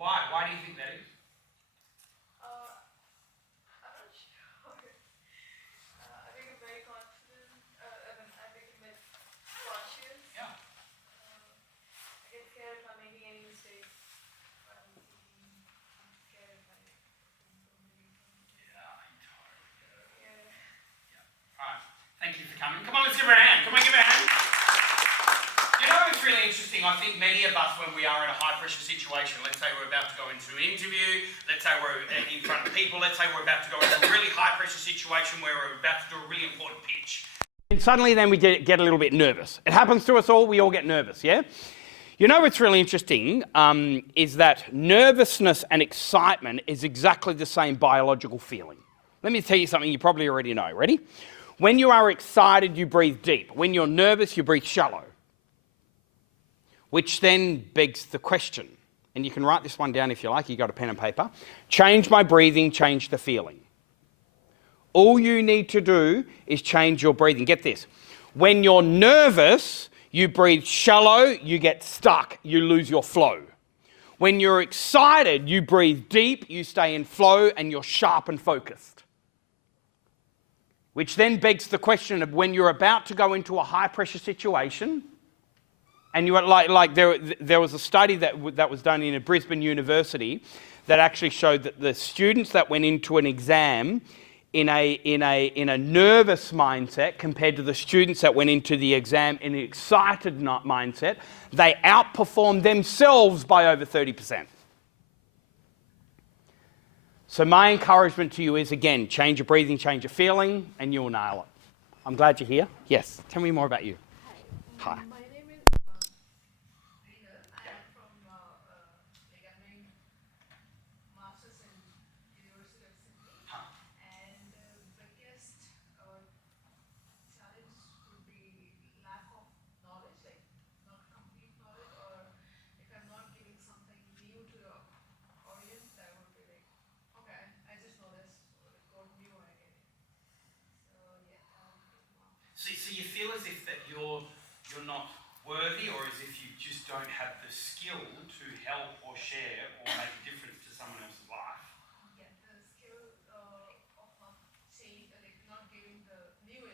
Why? Why do you think that is? I'm not sure. I became very confident. I became a bit cautious. Yeah. I get scared if I'm making any mistakes. I'm scared if I don't do something. Yeah, I totally get it. Yeah. All right. Thank you for coming. Come on, let's give her a hand. Come on, give her a hand. You know, it's really interesting. I think many of us, when we are in a high-pressure situation, let's say we're about to go into an interview, let's say we're in front of people, let's say we're about to go into a really high-pressure situation where we're about to do a really important pitch. And suddenly then we get a little bit nervous. It happens to us all. We all get nervous, yeah? You know what's really interesting is that nervousness and excitement is exactly the same biological feeling. Let me tell you something you probably already know. Ready? When you are excited, you breathe deep. When you're nervous, you breathe shallow. Which then begs the question, and you can write this one down if you like, you've got a pen and paper. Change my breathing, change the feeling. All you need to do is change your breathing. Get this. When you're nervous, you breathe shallow, you get stuck, you lose your flow. When you're excited, you breathe deep, you stay in flow, and you're sharp and focused. Which then begs the question of when you're about to go into a high-pressure situation, and you are there was a study that was done in a Brisbane University that actually showed that the students that went into an exam in a nervous mindset compared to the students that went into the exam in an excited mindset, they outperformed themselves by over 30%. So my encouragement to you is, again, change your breathing, change your feeling, and you'll nail it. I'm glad you're here. Yes, tell me more about you. Hi. Hi. My name is Rina. I am from, I'm doing Masters in University of Sydney. And the biggest challenge would be lack of knowledge, like not complete knowledge, or if I'm not giving something new to the audience, that would be like, okay, I just know this, what new I get. So yeah, So you feel as if that you're not worthy, or as if you just don't have the skill to help or share or make a difference to someone else's life. yeah, the skill of not saying, like not giving the new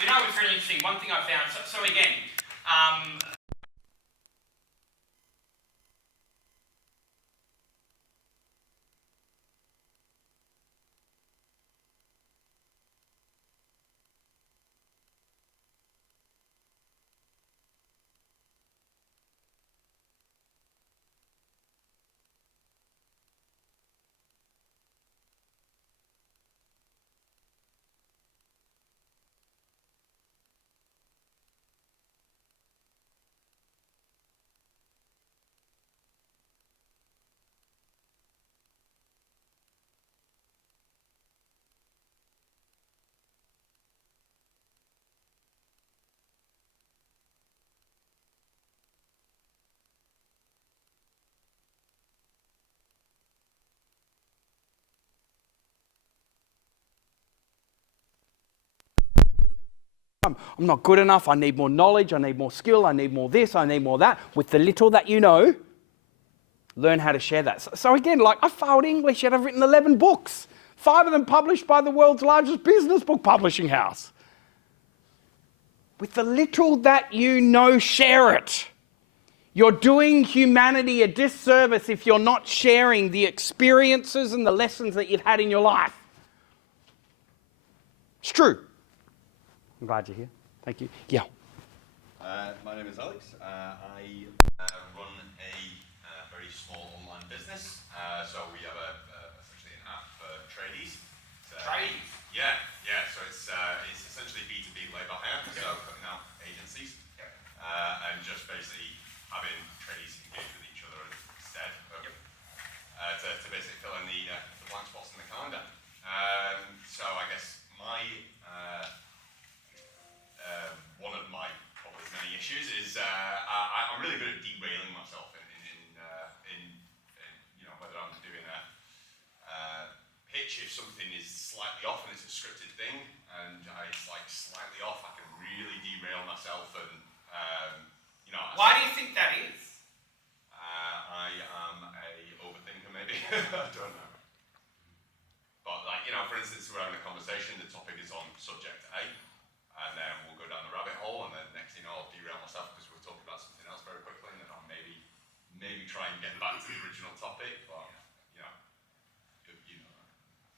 You know, it's really interesting. One thing I found, so again, I'm not good enough, I need more knowledge, I need more skill, I need more this, I need more that. With the little that you know, learn how to share that. So again, like I failed English, yet I've written 11 books. 5 of them published by the world's largest business book publishing house. With the little that you know, share it. You're doing humanity a disservice if you're not sharing the experiences and the lessons that you've had in your life. It's true. I'm glad you're here. Thank you. Yeah. My name is Alex. I run a very small online business. So we have essentially an app for tradies. Tradies? Yeah. So it's essentially B2B labour hire. So putting out agencies and just basically having tradies engage with each other instead of to basically fill in the blank spots in the calendar. So I guess my one of my probably many issues is I'm really good at derailing myself in you know, whether I'm doing a pitch, if something is slightly off and it's a scripted thing and it's like slightly off, I can really derail myself and you know. Why do you think that is? I am a overthinker maybe. I don't know. But like, you know, for instance, we're having a conversation, the topic is on subject A. And then we'll go down the rabbit hole, and then next thing I'll derail myself because we're talking about something else very quickly, and then I'll maybe try and get back to the original topic, but you know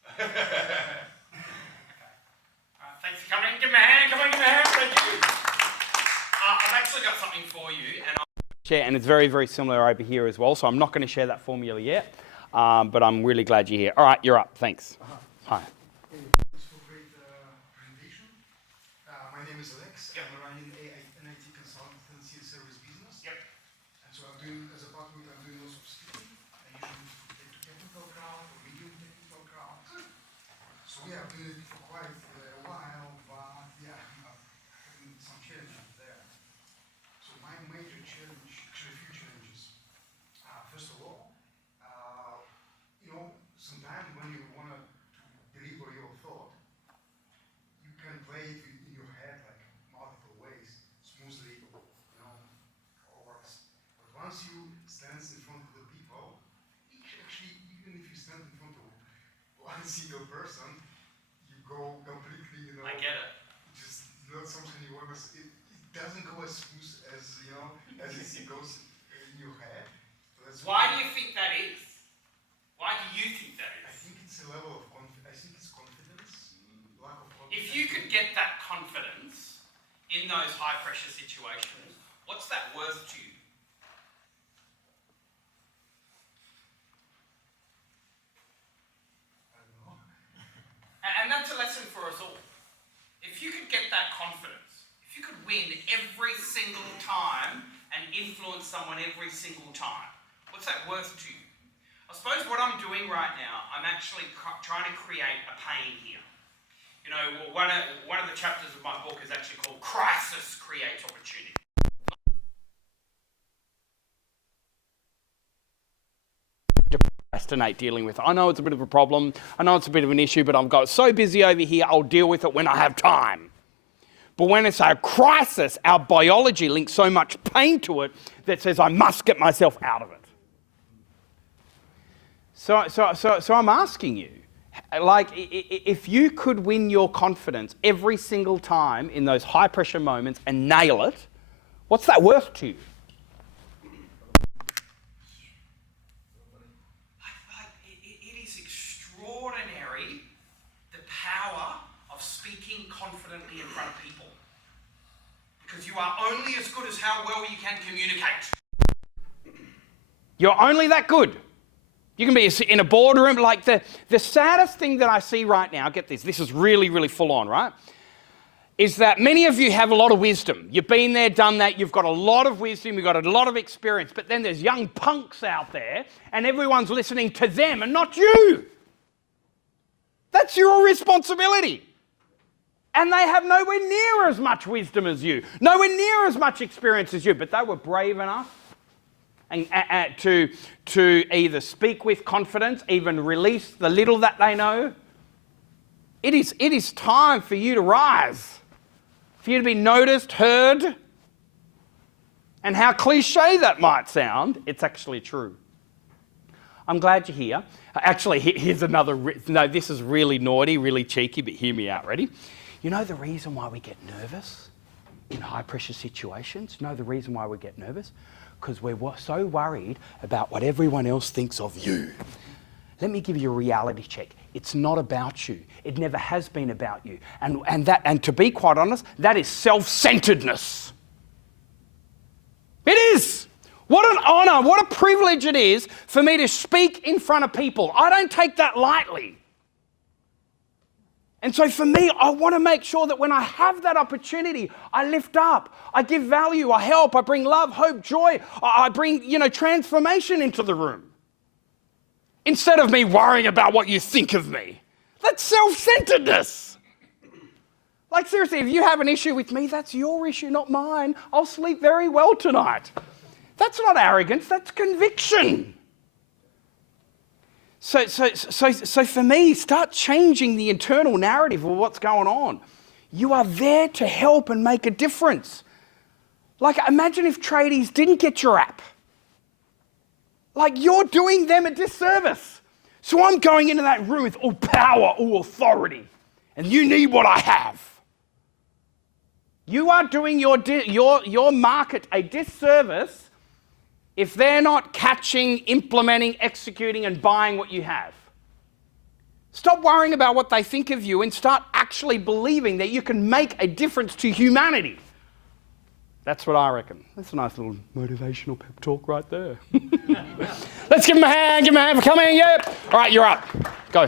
that. Thanks for coming. Give me a hand. Come on, give me a hand. Thank you. I've actually got something for you, and and it's very, very similar over here as well. So I'm not going to share that formula yet, but I'm really glad you're here. All right, you're up. Thanks. Hi. My name is Alex. I'm running an IT consultancy and service business. Yep. And so I'm doing, as a part of it, I'm doing lots of speaking. I usually take to technical crowd or medium technical crowd. So we have been doing it for quite a while, but yeah, having some challenges there. So my major challenge, actually a few challenges. First of all, you know, sometimes when you want to deliver your thought, you can play it in your head like multiple ways, smoothly, you know, all works. But once you stand in front of the people, actually, even if you stand in front of one single person, you go completely, you know. I get it. Just not something you want to. It doesn't go as smooth as you know as it goes in your head. So that's Why do you think that is? Why do you think that I is? think it's a level of confidence. I think it's confidence, lack of confidence. If you could get that confidence in those high pressure situations, what's that worth to you? I don't know. And that's a lesson for us all. If you could get that confidence, if you could win every single time and influence someone every single time, what's that worth to you? I suppose what I'm doing right now, I'm actually trying to create a pain here. You know, one of the chapters of my book is actually called Crisis Creates Opportunity. Procrastinate dealing with it. I know it's a bit of a problem. I know it's a bit of an issue, but I've got so busy over here, I'll deal with it when I have time. But when it's a crisis, our biology links so much pain to it that says I must get myself out of it. So I'm asking you, Like, if you could win your confidence every single time in those high pressure moments and nail it, what's that worth to you? It is extraordinary the power of speaking confidently in front of people. Because you are only as good as how well you can communicate. You're only that good. You can be in a boardroom. Like the saddest thing that I see right now, get this is really, really full on, right? Is that many of you have a lot of wisdom. You've been there, done that, you've got a lot of wisdom, you've got a lot of experience, but then there's young punks out there and everyone's listening to them and not you. That's your responsibility. And they have nowhere near as much wisdom as you, nowhere near as much experience as you, but they were brave enough and to either speak with confidence, even release the little that they know. It is time for you to rise, for you to be noticed, heard. And how cliche that might sound, it's actually true. I'm glad you're here. Actually, here's another, no, this is really naughty, really cheeky, but hear me out, ready? You know the reason why we get nervous in high pressure situations? You know the reason why we get nervous? Because we're so worried about what everyone else thinks of you. Let me give you a reality check. It's not about you. It never has been about you. And to be quite honest, that is self-centeredness. It is. What an honor, what a privilege it is for me to speak in front of people. I don't take that lightly. And so for me, I want to make sure that when I have that opportunity, I lift up, I give value, I help, I bring love, hope, joy, I bring, transformation into the room. Instead of me worrying about what you think of me. That's self-centeredness. Like seriously, if you have an issue with me, that's your issue, not mine. I'll sleep very well tonight. That's not arrogance, that's conviction. So for me, start changing the internal narrative of what's going on. You are there to help and make a difference. Like, imagine if tradies didn't get your app. Like, you're doing them a disservice. So I'm going into that room with all power, all authority, and you need what I have. You are doing your market a disservice if they're not catching, implementing, executing, and buying what you have. Stop worrying about what they think of you and start actually believing that you can make a difference to humanity. That's what I reckon. That's a nice little motivational pep talk right there. Let's give him a hand for coming. Yep. All right, you're up. Go.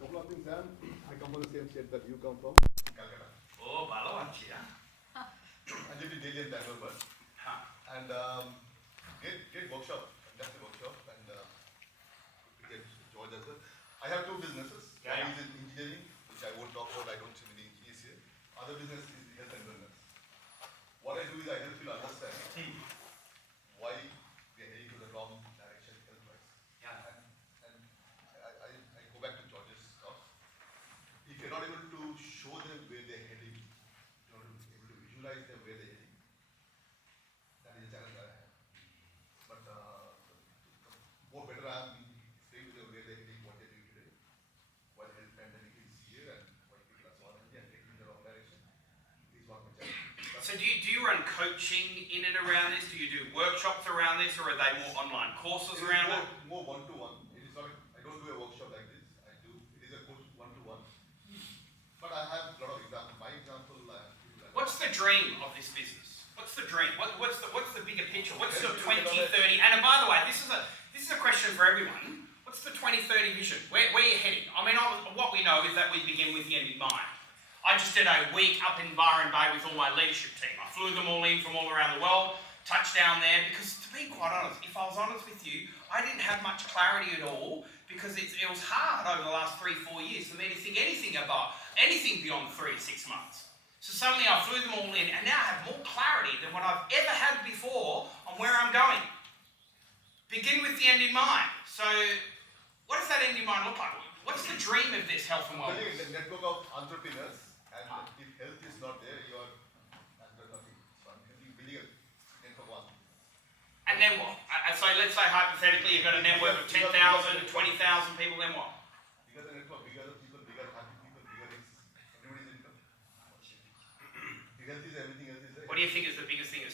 Couple of things, Sam. I come from the same state that you come from. Calcutta. Oh, Balawanchi, I live in Delhi and Bangalore. And great workshop, fantastic workshop, and get George as well. I have two businesses. One is in engineering, which I won't talk about. I don't see many engineers here. Other business is health and wellness. What I do is I help you understand why we are heading to the wrong direction health-wise. Yeah. And I go back to George's talk. If you're not able to show them where they're heading, you're not able to visualize them where they're heading. That is a challenge I have. But more better I am explaining to them where they're heading, what they're doing today, while health pandemic is here and why people are so unhappy and taking in the wrong direction. Is what my challenge. So do you run coaching in and around this? Do you do workshops around this, or are they more online courses around it? More one-to-one. It is not. I don't do a workshop like this. It is a course one-to-one. But I have a lot of examples. My example. What's the dream of this business? What's the dream? What's the bigger picture? What's your 2030? And by the way, this is a question for everyone. What's the 2030 vision? Where are you heading? I mean, what we know is that we begin with the end in mind. I just did a week up in Byron Bay with all my leadership team. I flew them all in from all around the world, touched down there, because to be quite honest, if I was honest with you, I didn't have much clarity at all, because it was hard over the last 3-4 years for me to think anything beyond 3 to 6 months. So suddenly I flew them all in, and now I have more clarity than what I've ever had before on where I'm going. Begin with the end in mind. So what does that end in mind look like? What's the dream of this health and wellness? The network of entrepreneurs, and if health is not there, you are there's nothing. So I'm building a network one. And then what? So let's say hypothetically you've got a network of 10,000, 20,000 people, then what?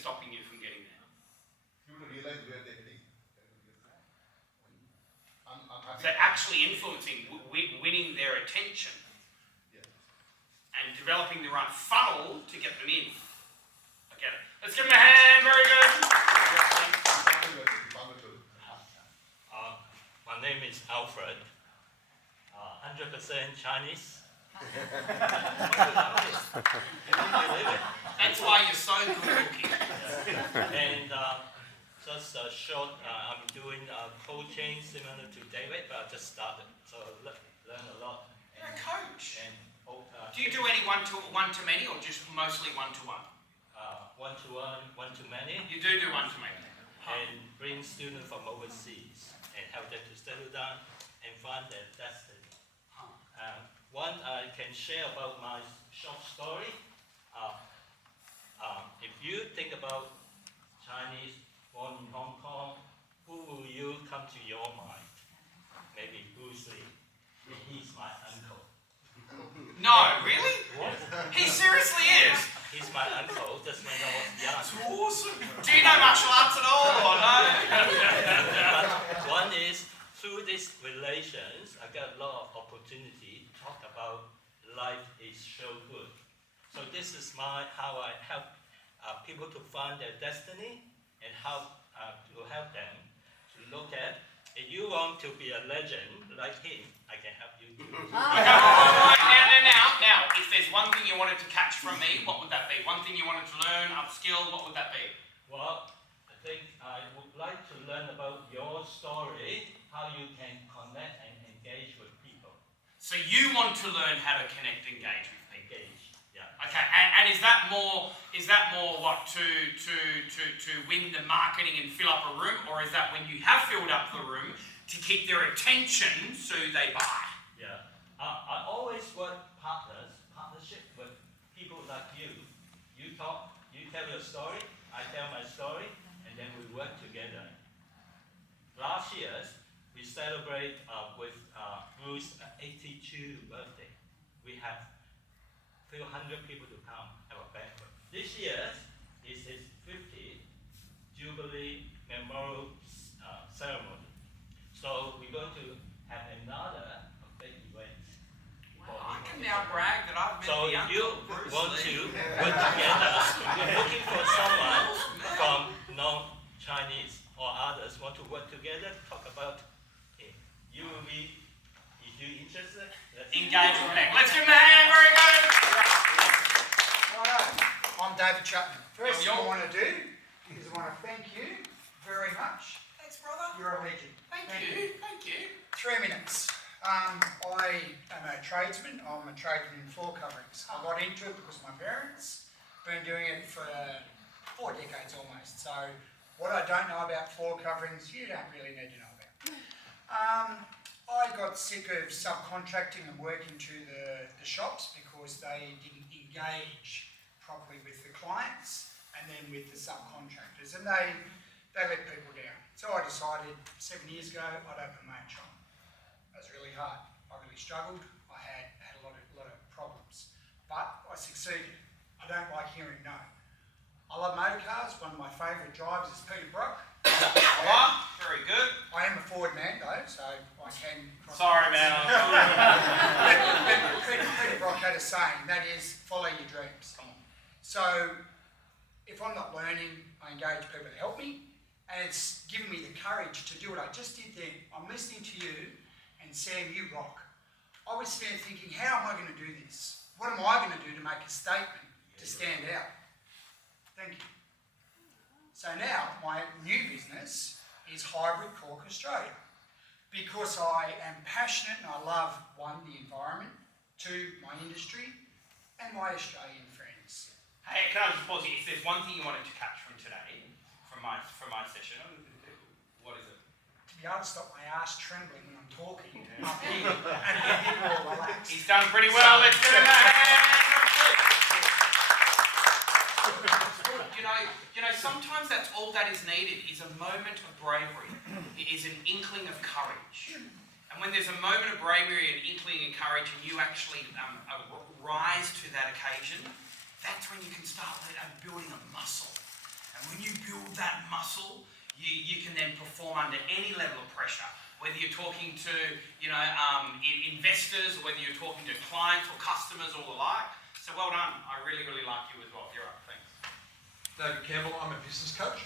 stopping you from getting there? People to realize where they're heading. I'm happy. So actually influencing, winning their attention, and developing the right funnel to get them in. Okay, let's give them a hand. Very good. My name is Alfred. 100% Chinese. That's why you're so good looking. And just a short, I'm doing coaching similar to David, but I just started, so learn a lot. You're a coach. And do you do any one-to-many or just mostly one-to-one? One-to-one, one-to-many. You do one-to-many. And bring students from overseas and help them to settle down and find their destiny. One I can share about my short story. If you think about Chinese born in Hong Kong, who will you come to your mind? Maybe Bruce Lee. He's my uncle. No, really? What? He seriously is. He's my uncle, just when I was young. That's awesome. Do you know martial arts at all, or no? But one is, through these relations, I got a lot of opportunity to talk about life is so good. So this is how I help people to find their destiny and how to help them to look at, if you want to be a legend like him, I can help you too. Now, if there's one thing you wanted to catch from me, what would that be? One thing you wanted to learn, upskill, what would that be? Well, I think I would like to learn about your story, how you can connect and engage with people. So you want to learn how to connect, engage with people. Engage, yeah. Okay, and is that more what to win the marketing and fill up a room, or is that when you have filled up the room to keep their attention so they buy? Yeah. I always work partnership with people like you. You talk, you tell your story, I tell my story, and then we work together. Last year, we celebrate with Bruce's 82 birthday. We have a few hundred people to come have a banquet. This year is his 50th Jubilee Memorial Ceremony. So we're going to have another big event. Wow, I can now brag that I've met So the if you uncle of Bruce want Lee. to work together, we're looking for someone from non-Chinese or others want to work together, talk about it. You will be, if you're interested, Engage with me. Let's give him a hand, very good. I'm David Chapman. First thing I want to do is I want to thank you very much. Thanks, brother. You're a legend. Thank you. 3 minutes. I am a tradesman. I'm a tradesman in floor coverings. I got into it because my parents been doing it for 4 decades almost. So what I don't know about floor coverings, you don't really need to know about. I got sick of subcontracting and working to the shops because they didn't engage properly with the clients and then with the subcontractors, and they let people down. So I decided 7 years ago I'd open my own shop. It was really hard. I really struggled. I had a lot of problems, but I succeeded. I don't like hearing no. I love motor cars. One of my favourite drivers is Peter Brock. Very good. I am a Ford man though, so I can. Sorry, man. Peter Brock had a saying, that is, follow your dreams. So if I'm not learning, I engage people to help me, and it's given me the courage to do what I just did then. I'm listening to you, and Sam, you rock. I was there thinking, how am I going to do this? What am I going to do to make a statement, to stand out? Thank you. So now, my new business is Hybrid Cork Australia, because I am passionate and I love, 1, the environment, 2, my industry, and my Australian friends. Hey, can I just pause you? If there's one thing you wanted to catch from today, from my session, what is it? To be able to stop my ass trembling when I'm talking up here and be a bit more relaxed. He's done pretty well. Let's give him a hand. You know, sometimes that's all that is needed is a moment of bravery. It is an inkling of courage. And when there's a moment of bravery and inkling of courage and you actually rise to that occasion, that's when you can start building a muscle. And when you build that muscle, you can then perform under any level of pressure, whether you're talking to investors, or whether you're talking to clients or customers or the like. So well done. I really, really like you as well. You're up. Thanks. David Campbell, I'm a business coach.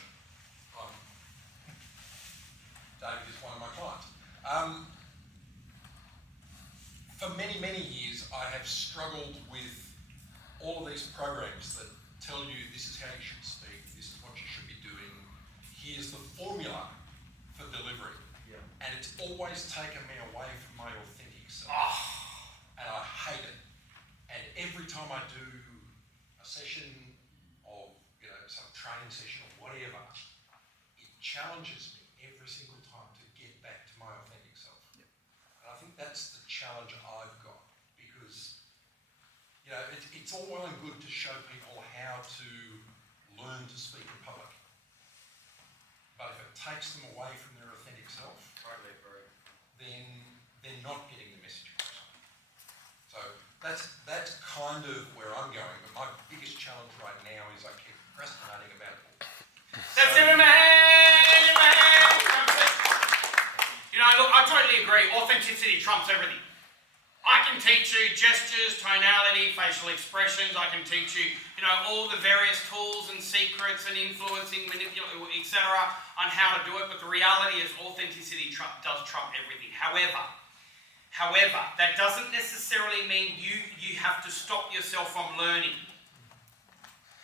David is one of my clients. For many, many years, I have struggled with all of these programs that tell you this is how you should speak, this is what you should be doing, here's the formula for delivery. Yeah. And it's always taken me away from my authentic self. Oh. And I hate it. And every time I do a session of, some training session or whatever, it challenges me every single time to get back to my authentic self. Yep. And I think that's the challenge I've got, because it's all well and good to show people how to learn to speak in public, but if it takes them away from their authentic self, totally agree, then they're not getting the message across. So that's kind of where I'm going. But my biggest challenge right now is I keep procrastinating about it. That's it, man! Look, I totally agree. Authenticity trumps everything. I can teach you gestures, tonality, facial expressions. I can teach you, all the various tools and secrets and influencing, manipulating, etc. on how to do it. But the reality is authenticity does trump everything. However, that doesn't necessarily mean you have to stop yourself from learning.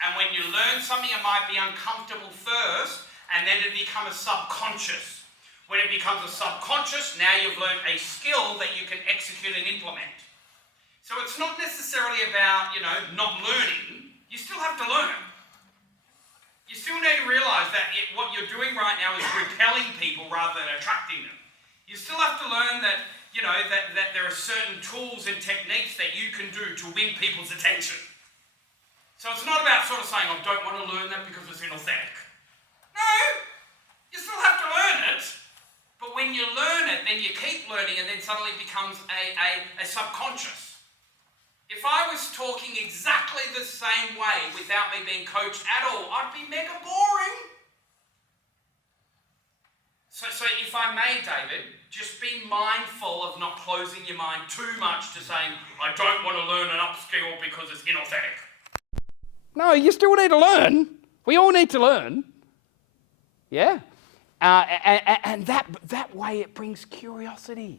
And when you learn something, it might be uncomfortable first, and then it becomes a subconscious. When it becomes a subconscious, now you've learned a skill that you can execute and implement. So it's not necessarily about, not learning. You still have to learn. You still need to realise that what you're doing right now is repelling people rather than attracting them. You still have to learn that, that there are certain tools and techniques that you can do to win people's attention. So it's not about sort of saying, I don't want to learn that because it's inauthentic. No! You still have to learn it. But when you learn it, then you keep learning, and then suddenly it becomes a subconscious. If I was talking exactly the same way without me being coached at all, I'd be mega boring. So if I may, David, just be mindful of not closing your mind too much to saying, I don't want to learn an upskill because it's inauthentic. No, you still need to learn. We all need to learn. Yeah? And that way it brings curiosity.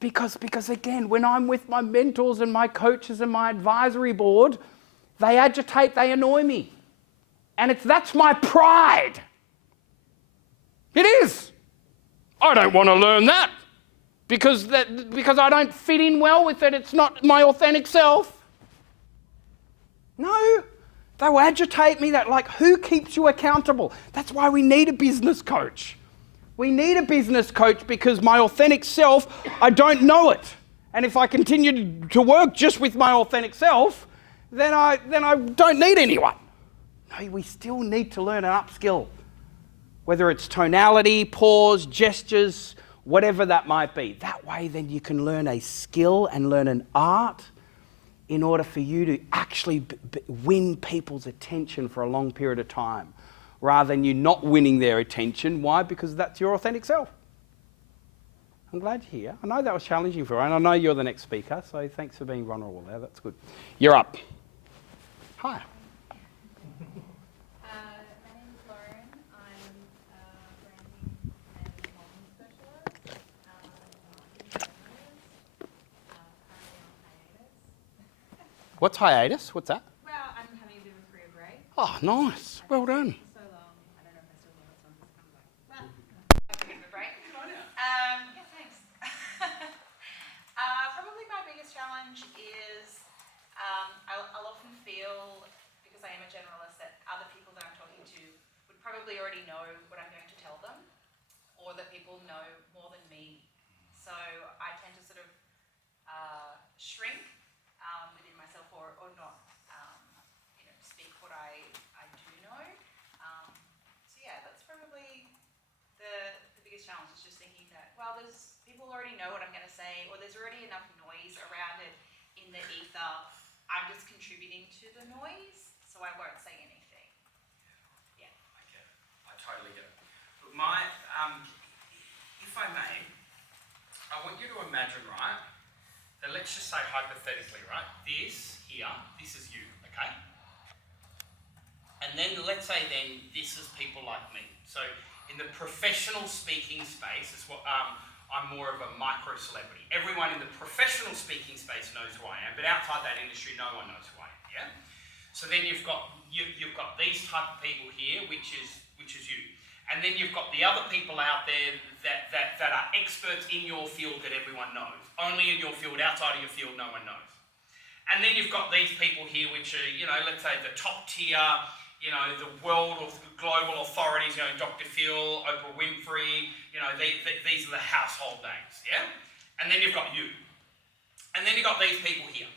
Because again, when I'm with my mentors and my coaches and my advisory board, they agitate, they annoy me. And that's my pride. It is. I don't want to learn that because I don't fit in well with it. It's not my authentic self. No. They will agitate me. Who keeps you accountable? That's why we need a business coach. We need a business coach because my authentic self, I don't know it. And if I continue to work just with my authentic self, then I don't need anyone. No, we still need to learn an upskill. Whether it's tonality, pause, gestures, whatever that might be. That way then you can learn a skill and learn an art in order for you to actually win people's attention for a long period of time, rather than you not winning their attention. Why? Because that's your authentic self. I'm glad you're here. I know that was challenging for you, and I know you're the next speaker, so thanks for being vulnerable there. That's good. You're up. Hi. My name is Lauren. I'm a branding and marketing specialist. What's hiatus? What's that? Well, I'm having a bit of a career break. Oh, nice. Well done. So long. I don't know if I still know what's on this comes like. Well, A bit of a break. Yeah, thanks. Probably my biggest challenge is I'll often feel, because I am a generalist, that other people that I'm talking to would probably already know what I'm going to tell them, or that people know more than me. So I tend to sort of shrink within myself, or not speak what I do know. So yeah, that's probably the biggest challenge, is just thinking that, well, there's people already know what I'm going to say, or there's already enough noise around it in the ether. I'm just contributing to the noise, so I won't say anything. totally get it. But if I may, I want you to imagine, right, that let's just say hypothetically, right, this here, this is you, okay? And then let's say then this is people like me. So in the professional speaking space, is what I'm more of a micro celebrity. Everyone in the professional speaking space knows who I am, but outside that industry, no one knows who I am. Yeah. So then you've got these type of people here, which is you, and then you've got the other people out there that are experts in your field that everyone knows. Only in your field, outside of your field, no one knows. And then you've got these people here, which are, you know, let's say the top tier, you know, the world or global authorities, you know, Dr. Phil, Oprah Winfrey, you know, these are the household names, yeah? And then you've got you. And then you've got these people here.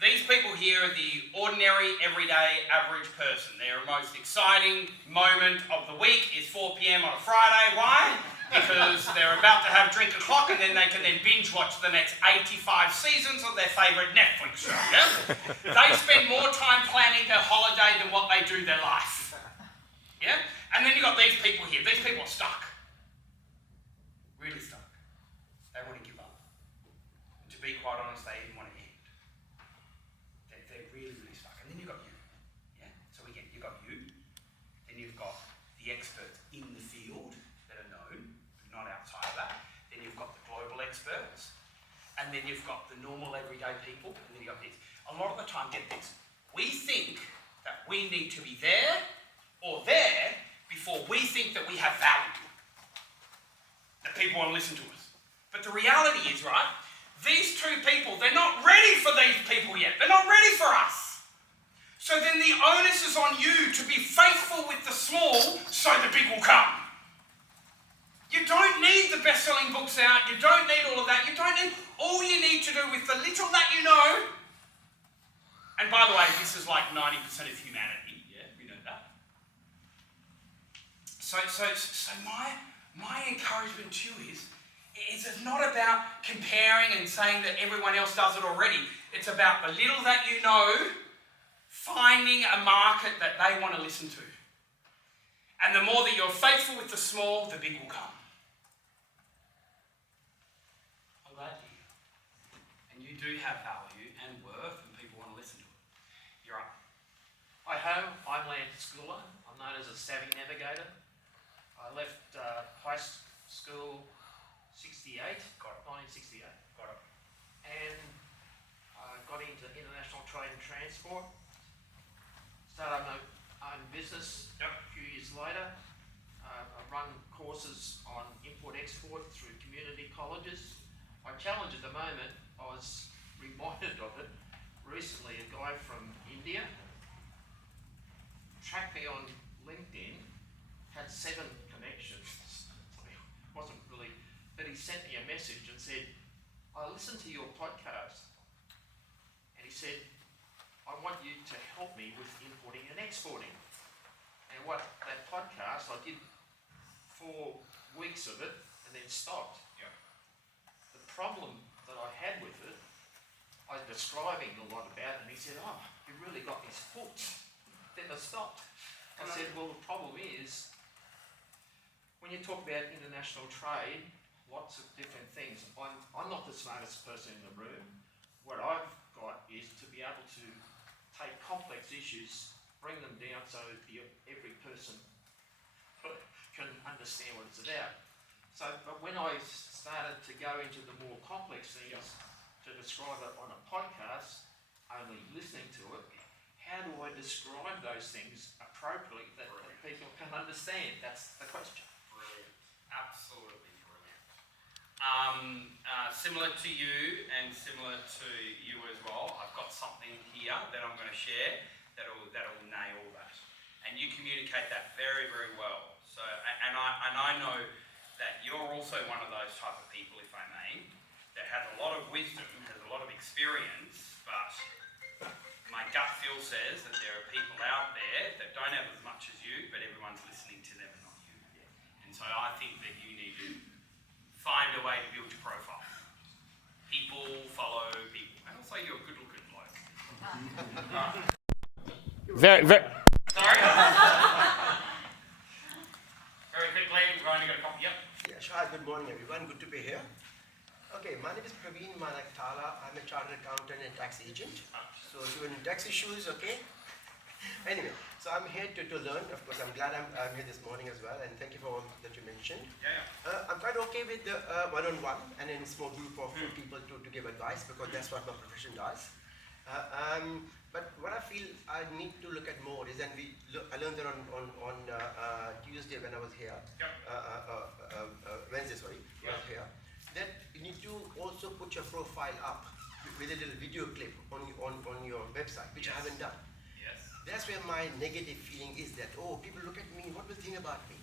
These people here are the ordinary, everyday, average person. Their most exciting moment of the week is 4 p.m. on a Friday. Why? Because they're about to have drink o'clock and then they can then binge watch the next 85 seasons of their favourite Netflix show. Yeah? They spend more time planning their holiday than what they do their life. Yeah? And then you've got these people here. These people are stuck. Really stuck. They want to give up. And to be quite honest, they even want to end. They're really, really stuck. And then you've got you. Yeah? So again, you've got you. Then you've got the experts in the field that are known, but not outside of that. Then you've got the global experts. And then you've got the normal everyday people. And then you've got this. A lot of the time, get this. We think that we need to be there or there before we think that we have value. That people want to listen to us. But the reality is, right, these two people, they're not ready for these people yet. They're not ready for us. So then the onus is on you to be faithful with the small so the big will come. You don't need the best-selling books out. You don't need all of that. You don't need... All you need to do with the little that you know... And by the way, this is like 90% of humanity. Yeah, we know that. So my encouragement to you is it's not about comparing and saying that everyone else does it already. It's about the little that you know, finding a market that they want to listen to. And the more that you're faithful with the small, the big will come. I'm glad to hear. And you do have value and worth, and people want to listen to it. You're up. Hi ho, I'm Lance Schooler. I'm known as a savvy navigator. I left high school 1968, and I got into international trade and transport. Started my own business a few years later. I run courses on import-export through community colleges. My challenge at the moment, I was reminded of it recently. A guy from India tracked me on LinkedIn, had 7 connections. Wasn't really, but he sent me a message and said, I listened to your podcast, and he said, I want you to help me with importing and exporting. And what that podcast, I did 4 weeks of it and then stopped. Yeah. The problem that I had with it, I was describing a lot about it, and he said, oh, you really got me hooked. Then I stopped. I said, well, the problem is, when you talk about international trade, lots of different things. I'm not the smartest person in the room. What I've got is to be able to take complex issues, bring them down so every person can understand what it's about. So, but when I started to go into the more complex things, to describe it on a podcast, only listening to it, how do I describe those things appropriately that people can understand? That's the question. Brilliant. Absolutely brilliant. Similar to you and similar to you as well, I've got something here that I'm going to share that'll nail that. And you communicate that very, very well. So, and I know that you're also one of those type of people, if I may, that has a lot of wisdom, has a lot of experience, but my gut feel says that there are people out there that don't have as much as you, but everyone's listening to them and not you. And so I think that you need to find a way to build your profile. People follow people. And also you're a good looking bloke. Very. Sorry? morning, everyone. Good to be here. Okay, my name is Praveen Manaktala. I'm a chartered accountant and tax agent. So if you're in tax issues, okay. Anyway, so I'm here to learn. Of course, I'm glad I'm here this morning as well, and thank you for all that you mentioned. I'm quite okay with the one-on-one and in a small group of people to give advice, because that's what my profession does. But what I feel I need to look at more is, and I learned that on Tuesday when I was here, Wednesday, sorry, I was here, that you need to also put your profile up with a little video clip on your website, which I haven't done. That's where my negative feeling is, that, oh, people look at me, what will they think about me?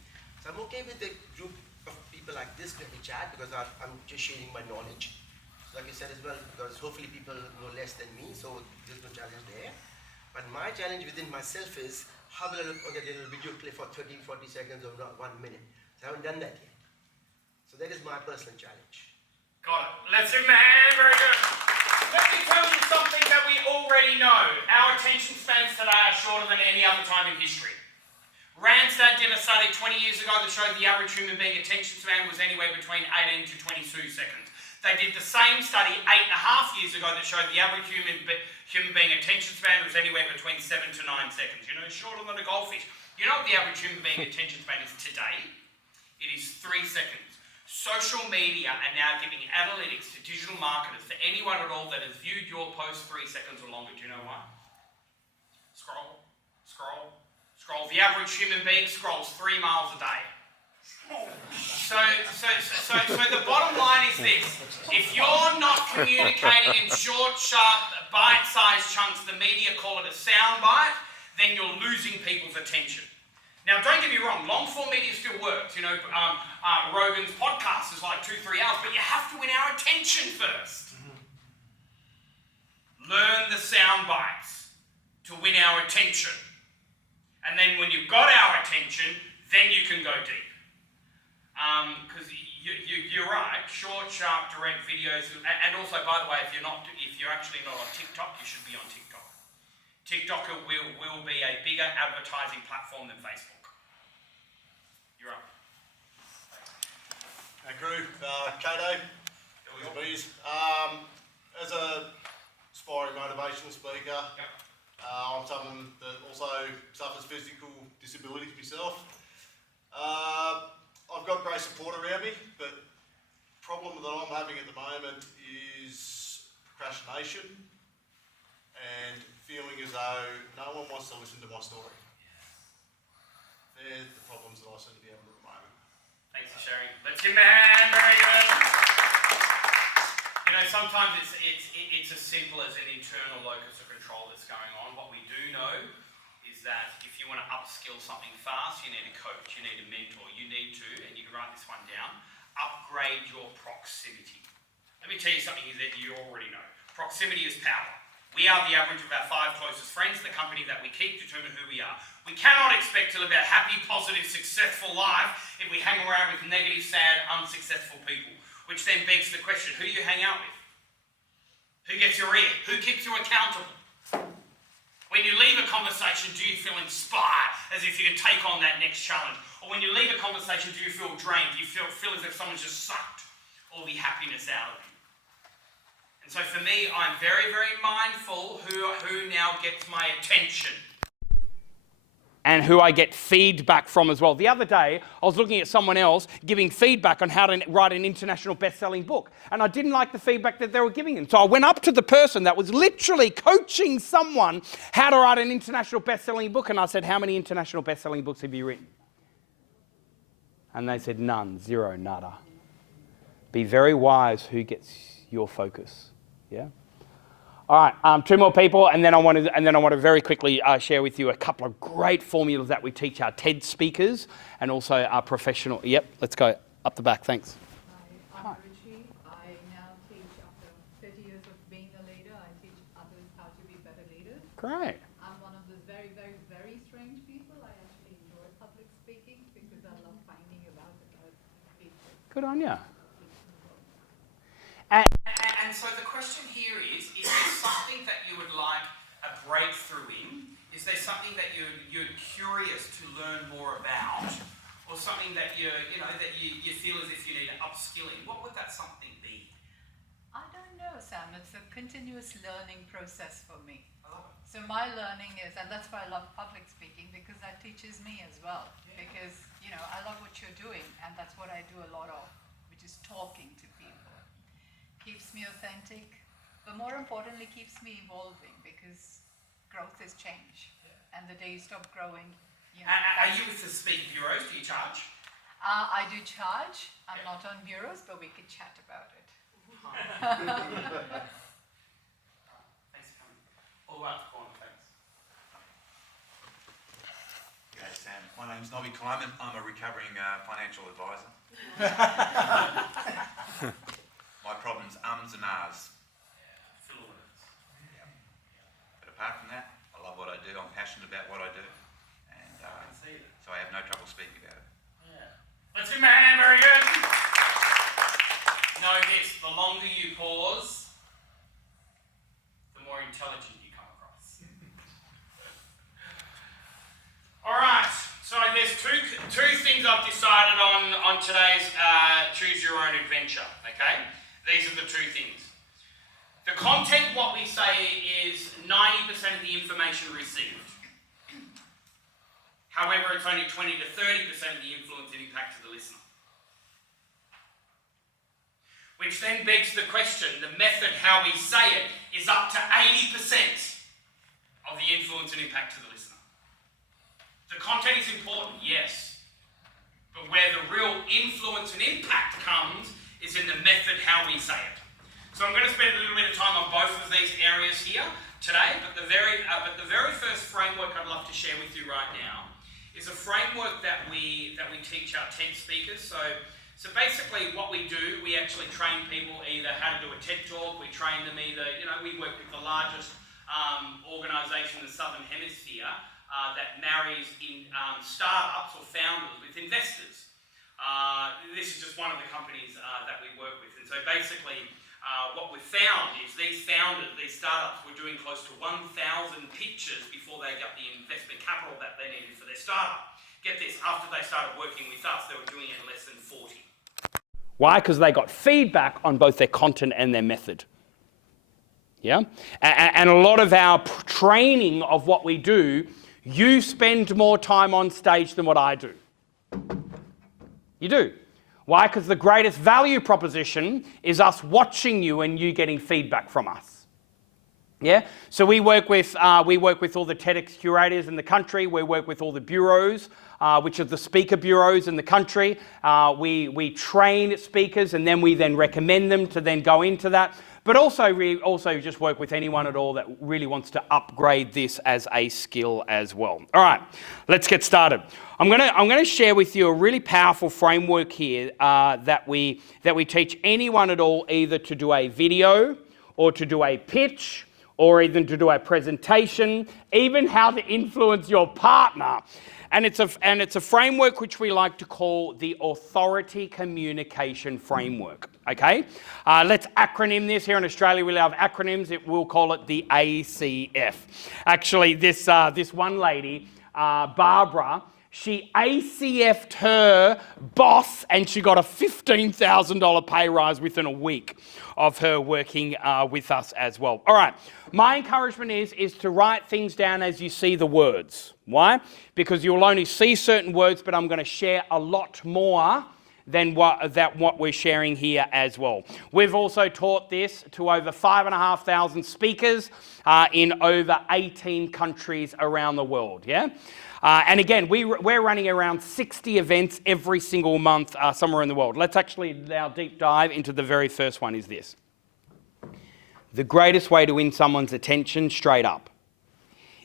So I'm okay with the group of people like this to chat, because I'm just sharing my knowledge. So like you said as well, because hopefully people know less than me, so there's no challenge there. But my challenge within myself is, how will I look on that little video clip for 30, 40 seconds or not 1 minute? So I haven't done that yet. So that is my personal challenge. Got it. Let's give him a hand. Very good. Let me tell you something that we already know. Our attention spans today are shorter than any other time in history. Randstad did a study 20 years ago that showed the average human being attention span was anywhere between 18 to 22 seconds. They did the same study 8.5 years ago that showed the average human being attention span was anywhere between 7 to 9 seconds. You know, shorter than a goldfish. You know what the average human being attention span is today? It is 3 seconds. Social media are now giving analytics to digital marketers, to anyone at all that has viewed your post 3 seconds or longer. Do you know why? Scroll, scroll, scroll. The average human being scrolls 3 miles a day. So the bottom line is this. If you're not communicating in short, sharp, bite-sized chunks, the media call it a soundbite, then you're losing people's attention. Now, don't get me wrong, long-form media still works. You know, Rogan's podcast is like 2-3 hours, but you have to win our attention first. Learn the sound bites to win our attention. And then when you've got our attention, then you can go deep. Because you're right, short, sharp, direct videos, and also, by the way, if you're actually not on TikTok, you should be on TikTok. TikTok will be a bigger advertising platform than Facebook. You're up. Hey crew, Kato, bees. As a aspiring motivational speaker, I'm someone that also suffers physical disabilities myself. I've got great support around me, but the problem that I'm having at the moment is procrastination and feeling as though no one wants to listen to my story. They're the problems that I seem to be having at the moment. Thanks for sharing. Let's give him a hand. Very good. You know, sometimes it's as simple as an internal locus of control that's going on. What we do know is that if you want to upskill something fast, you need a coach, you need a mentor, you need to, and you can write this one down, upgrade your proximity. Let me tell you something that you already know. Proximity is power. We are the average of our 5 closest friends. The company that we keep determine who we are. We cannot expect to live a happy, positive, successful life if we hang around with negative, sad, unsuccessful people. Which then begs the question, who do you hang out with? Who gets your ear? Who keeps you accountable? When you leave a conversation, do you feel inspired, as if you can take on that next challenge? Or when you leave a conversation, do you feel drained? Do you feel as if someone's just sucked all the happiness out of you? And so for me, I'm very, very mindful who now gets my attention. And who I get feedback from as well. The other day, I was looking at someone else giving feedback on how to write an international best-selling book. And I didn't like the feedback that they were giving him. So I went up to the person that was literally coaching someone how to write an international best-selling book. And I said, how many international best-selling books have you written? And they said, none, 0, nada. Be very wise who gets your focus. Yeah? All right, 2 more people, and then I want to very quickly share with you a couple of great formulas that we teach our TED speakers and also our professional. Yep, let's go up the back. Thanks. Hi, I'm Ruchi. I now teach, after 30 years of being a leader, I teach others how to be better leaders. Great. I'm one of those very, very, very strange people. I actually enjoy public speaking because I love finding about people. Good on you. And so the question here is there something that you would like a breakthrough in? Is there something that you're curious to learn more about? Or or something that you feel as if you need to upskill in, what would that something be? I don't know, Sam. It's a continuous learning process for me. So my learning is, and that's why I love public speaking, because that teaches me as well. Yeah. Because, I love what you're doing, and that's what I do a lot of, which is talking to people. Keeps me authentic, but more importantly, keeps me evolving, because growth is change. Yeah. And the day you stop growing, Are you with the speaker bureaus? Do you charge? I do charge. I'm not on bureaus, but we could chat about it. Thanks for coming. All right, Corn, thanks. G'day Sam, my name's Nobby Kleiman. I'm a recovering financial advisor. My problem's ums and ahs. But apart from that, I love what I do. I'm passionate about what I do. And so I have no trouble speaking about it. Yeah. Let's give him a hand, very good. Know this, the longer you pause, the more intelligent you come across. Alright, so there's two things I've decided on today's Choose Your Own Adventure, okay? These are the two things. The content, what we say, is 90% of the information received. However, it's only 20 to 30% of the influence and impact to the listener. Which then begs the question, the method, how we say it, is up to 80% of the influence and impact to the listener. The content is important, yes. But where the real influence and impact comes is in the method, how we say it. So I'm going to spend a little bit of time on both of these areas here today, but the very first framework I'd love to share with you right now is a framework that we teach our TED speakers. So basically what we do, we actually train people either how to do a TED Talk, we train them either, we work with the largest organisation in the Southern Hemisphere that marries in startups or founders with investors. This is just one of the companies that we work with. And so basically what we've found is these founders, these startups were doing close to 1,000 pitches before they got the investment capital that they needed for their startup. Get this, after they started working with us, they were doing it in less than 40. Why? Because they got feedback on both their content and their method. Yeah? And a lot of our training of what we do, you spend more time on stage than what I do. You do. Why? Because the greatest value proposition is us watching you and you getting feedback from us. Yeah? So we work with all the TEDx curators in the country. We work with all the bureaus, which are the speaker bureaus in the country. We train speakers and then we recommend them to then go into that. But also we also just work with anyone at all that really wants to upgrade this as a skill as well. All right, let's get started. I'm gonna share with you a really powerful framework here that we teach anyone at all either to do a video or to do a pitch or even to do a presentation, even how to influence your partner. And it's a framework which we like to call the Authority Communication Framework, okay? Let's acronym this. Here in Australia, we love acronyms. We'll call it the ACF. Actually, this one lady, Barbara, she ACF'd her boss and she got a $15,000 pay rise within a week of her working with us as well. All right, my encouragement is to write things down as you see the words. Why? Because you'll only see certain words, but I'm going to share a lot more than what we're sharing here as well. We've also taught this to over 5,500 speakers in over 18 countries around the world, yeah? And again, we're running around 60 events every single month somewhere in the world. Let's actually now deep dive into the very first one is this. The greatest way to win someone's attention straight up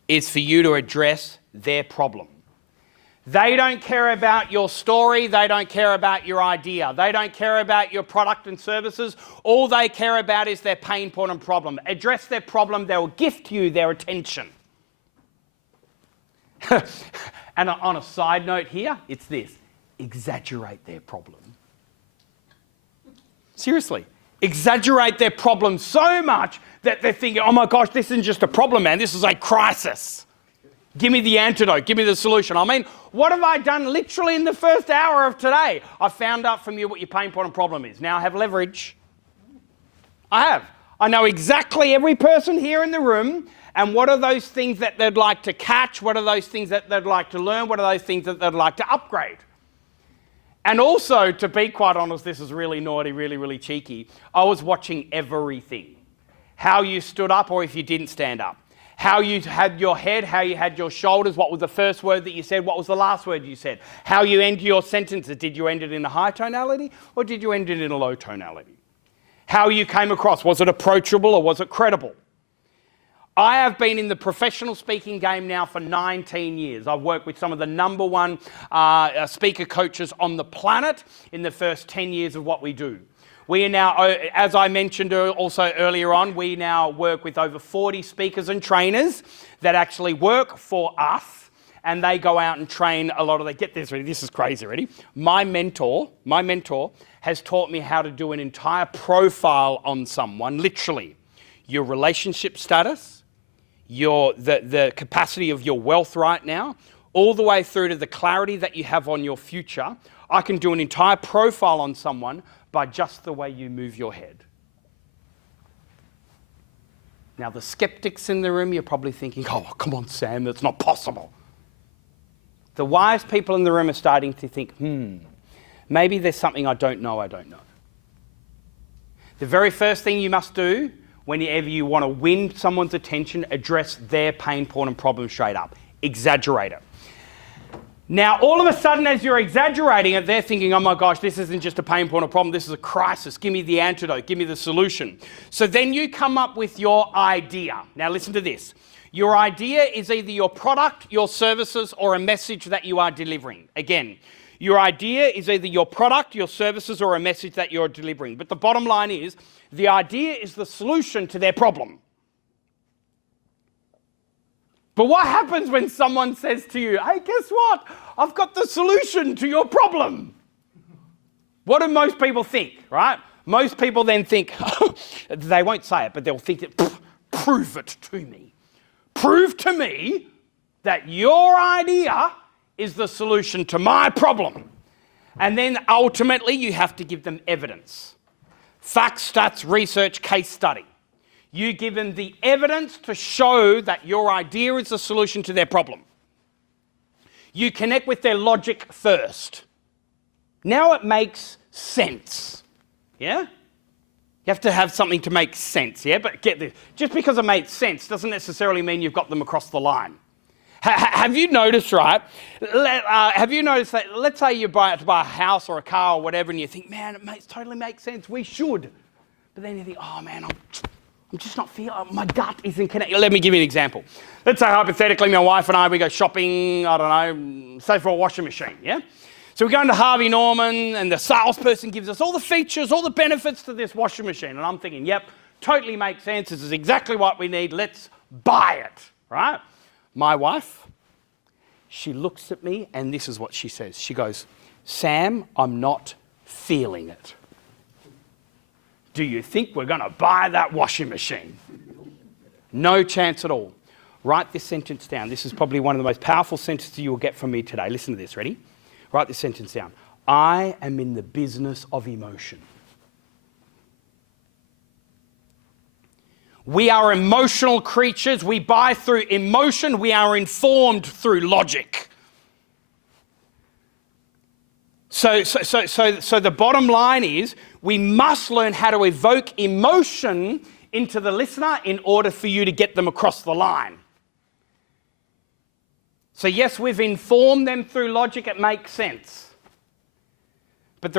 is for you to address their problem. They don't care about your story. They don't care about your idea. They don't care about your product and services. All they care about is their pain point and problem. Address their problem. They will gift you their attention. And on a side note here, it's this. Exaggerate their problem. Seriously. Exaggerate their problem so much that they're thinking, oh my gosh, this isn't just a problem, man. This is a crisis. Give me the antidote. Give me the solution. I mean, what have I done literally in the first hour of today? I found out from you what your pain point and problem is. Now I have leverage. I have. I know exactly every person here in the room and what are those things that they'd like to catch, what are those things that they'd like to learn, what are those things that they'd like to upgrade. And also, to be quite honest, this is really naughty, really, really cheeky. I was watching everything. How you stood up or if you didn't stand up. How you had your head, how you had your shoulders, what was the first word that you said, what was the last word you said. How you end your sentences. Did you end it in a high tonality or did you end it in a low tonality? How you came across. Was it approachable or was it credible? I have been in the professional speaking game now for 19 years. I've worked with some of the number one speaker coaches on the planet in the first 10 years of what we do. We are now, as I mentioned also earlier on, we now work with over 40 speakers and trainers that actually work for us and they go out and train a lot of them. Get this ready, this is crazy, ready? My mentor has taught me how to do an entire profile on someone, literally. Your relationship status, the capacity of your wealth right now, all the way through to the clarity that you have on your future. I can do an entire profile on someone by just the way you move your head. Now, the skeptics in the room, you're probably thinking, oh, come on, Sam, that's not possible. The wise people in the room are starting to think, maybe there's something I don't know. The very first thing you must do whenever you want to win someone's attention, address their pain point and problem straight up. Exaggerate it. Now, all of a sudden, as you're exaggerating it, they're thinking, oh my gosh, this isn't just a pain point or problem, this is a crisis. Give me the antidote, give me the solution. So then you come up with your idea. Now listen to this. Your idea is either your product, your services, or a message that you are delivering. Again, your idea is either your product, your services, or a message that you're delivering. But the bottom line is, the idea is the solution to their problem. But what happens when someone says to you, hey, guess what? I've got the solution to your problem. What do most people think, right? Most people then think, they won't say it, but they'll think that, prove it to me. Prove to me that your idea is the solution to my problem. And then ultimately you have to give them evidence. Facts, stats, research, case study. You give them the evidence to show that your idea is the solution to their problem. You connect with their logic first. Now it makes sense. Yeah? You have to have something to make sense, yeah? But get this, just because it makes sense doesn't necessarily mean you've got them across the line. Have you noticed, right? Have you noticed that, let's say you buy a house or a car or whatever and you think, man, it totally makes sense, we should. But then you think, oh man, I'm just not feeling, my gut isn't connected. Let me give you an example. Let's say hypothetically my wife and I, we go shopping, I don't know, say for a washing machine, yeah? So we go into Harvey Norman and the salesperson gives us all the features, all the benefits to this washing machine. And I'm thinking, yep, totally makes sense. This is exactly what we need. Let's buy it, right? My wife, she looks at me and this is what she says. She goes, Sam, I'm not feeling it. Do you think we're going to buy that washing machine? No chance at all. Write this sentence down. This is probably one of the most powerful sentences you will get from me today. Listen to this. Ready? Write this sentence down. I am in the business of emotion. We are emotional creatures. We buy through emotion. We are informed through logic. So the bottom line is we must learn how to evoke emotion into the listener in order for you to get them across the line. So yes, we've informed them through logic, it makes sense. But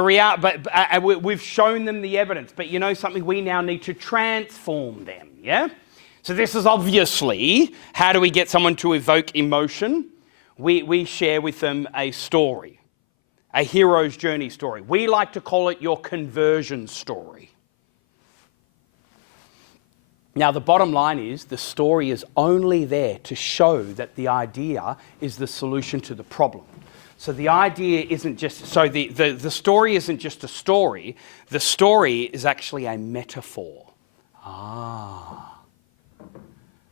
we've shown them the evidence. But you know something, we now need to transform them, yeah? So this is obviously, how do we get someone to evoke emotion? We share with them a story. A hero's journey story. We like to call it your conversion story. Now, the bottom line is the story is only there to show that the idea is the solution to the problem. So the idea isn't just, so the story isn't just a story. The story is actually a metaphor.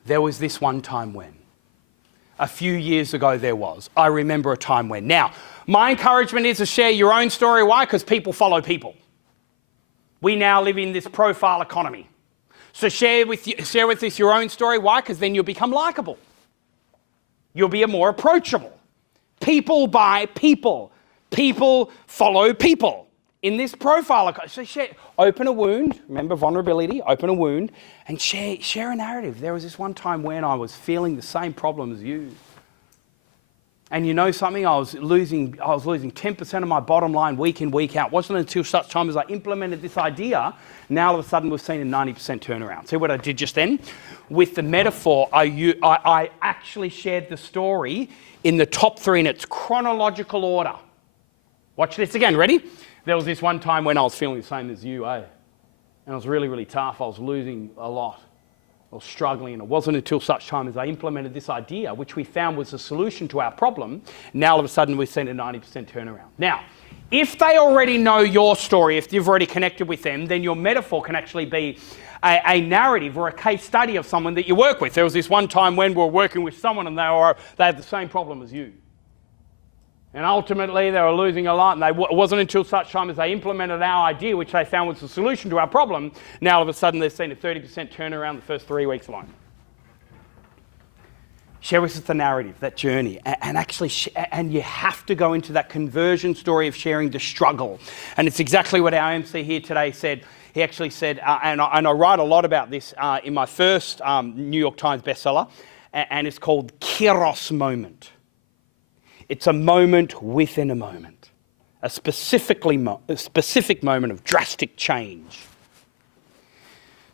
There was this one time when. A few years ago there was. I remember a time when. Now, my encouragement is to share your own story. Why? Because people follow people. We now live in this profile economy. So share with us your own story. Why? Because then you'll become likable. You'll be more approachable. People buy people. People follow people. In this profile, so share, open a wound, remember vulnerability, open a wound, and share a narrative. There was this one time when I was feeling the same problem as you. And you know something, I was losing 10% of my bottom line week in, week out. It wasn't until such time as I implemented this idea, now all of a sudden we've seen a 90% turnaround. See what I did just then? With the metaphor, I actually shared the story in the top 3 in its chronological order. Watch this again, ready? There was this one time when I was feeling the same as you, And it was really, really tough. I was losing a lot. I was struggling, and it wasn't until such time as I implemented this idea, which we found was a solution to our problem, now all of a sudden we've seen a 90% turnaround. Now, if they already know your story, if you've already connected with them, then your metaphor can actually be a narrative or a case study of someone that you work with. There was this one time when we were working with someone and they had the same problem as you. And ultimately, they were losing a lot, and it wasn't until such time as they implemented our idea, which they found was the solution to our problem, now all of a sudden they've seen a 30% turnaround the first 3 weeks alone. Share with us the narrative, that journey, and you have to go into that conversion story of sharing the struggle. And it's exactly what our MC here today said. He actually said, and I write a lot about this in my first New York Times bestseller, and it's called Kairos Moment. It's a moment within a moment, a specific moment of drastic change.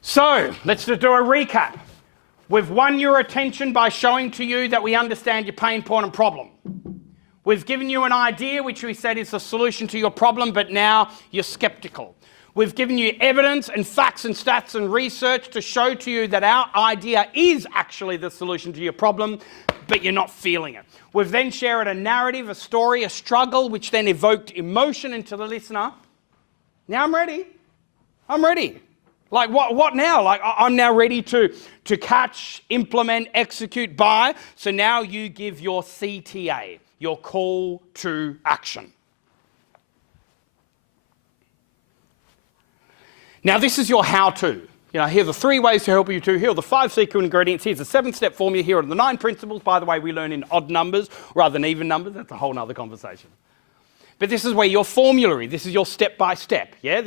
So let's just do a recap. We've won your attention by showing to you that we understand your pain point and problem. We've given you an idea which we said is the solution to your problem, but now you're skeptical. We've given you evidence and facts and stats and research to show to you that our idea is actually the solution to your problem, but you're not feeling it. We've then shared a narrative, a story, a struggle, which then evoked emotion into the listener. Now I'm ready. I'm ready. Like what now? Like I'm now ready to catch, implement, execute, buy. So now you give your CTA, your call to action. Now this is your how-to. You know, here are the 3 ways to help you to. Here are the 5 secret ingredients. Here's the 7-step formula. Here are the 9 principles. By the way, we learn in odd numbers rather than even numbers. That's a whole nother conversation. But this is where your formulary, this is your step-by-step. Yeah, this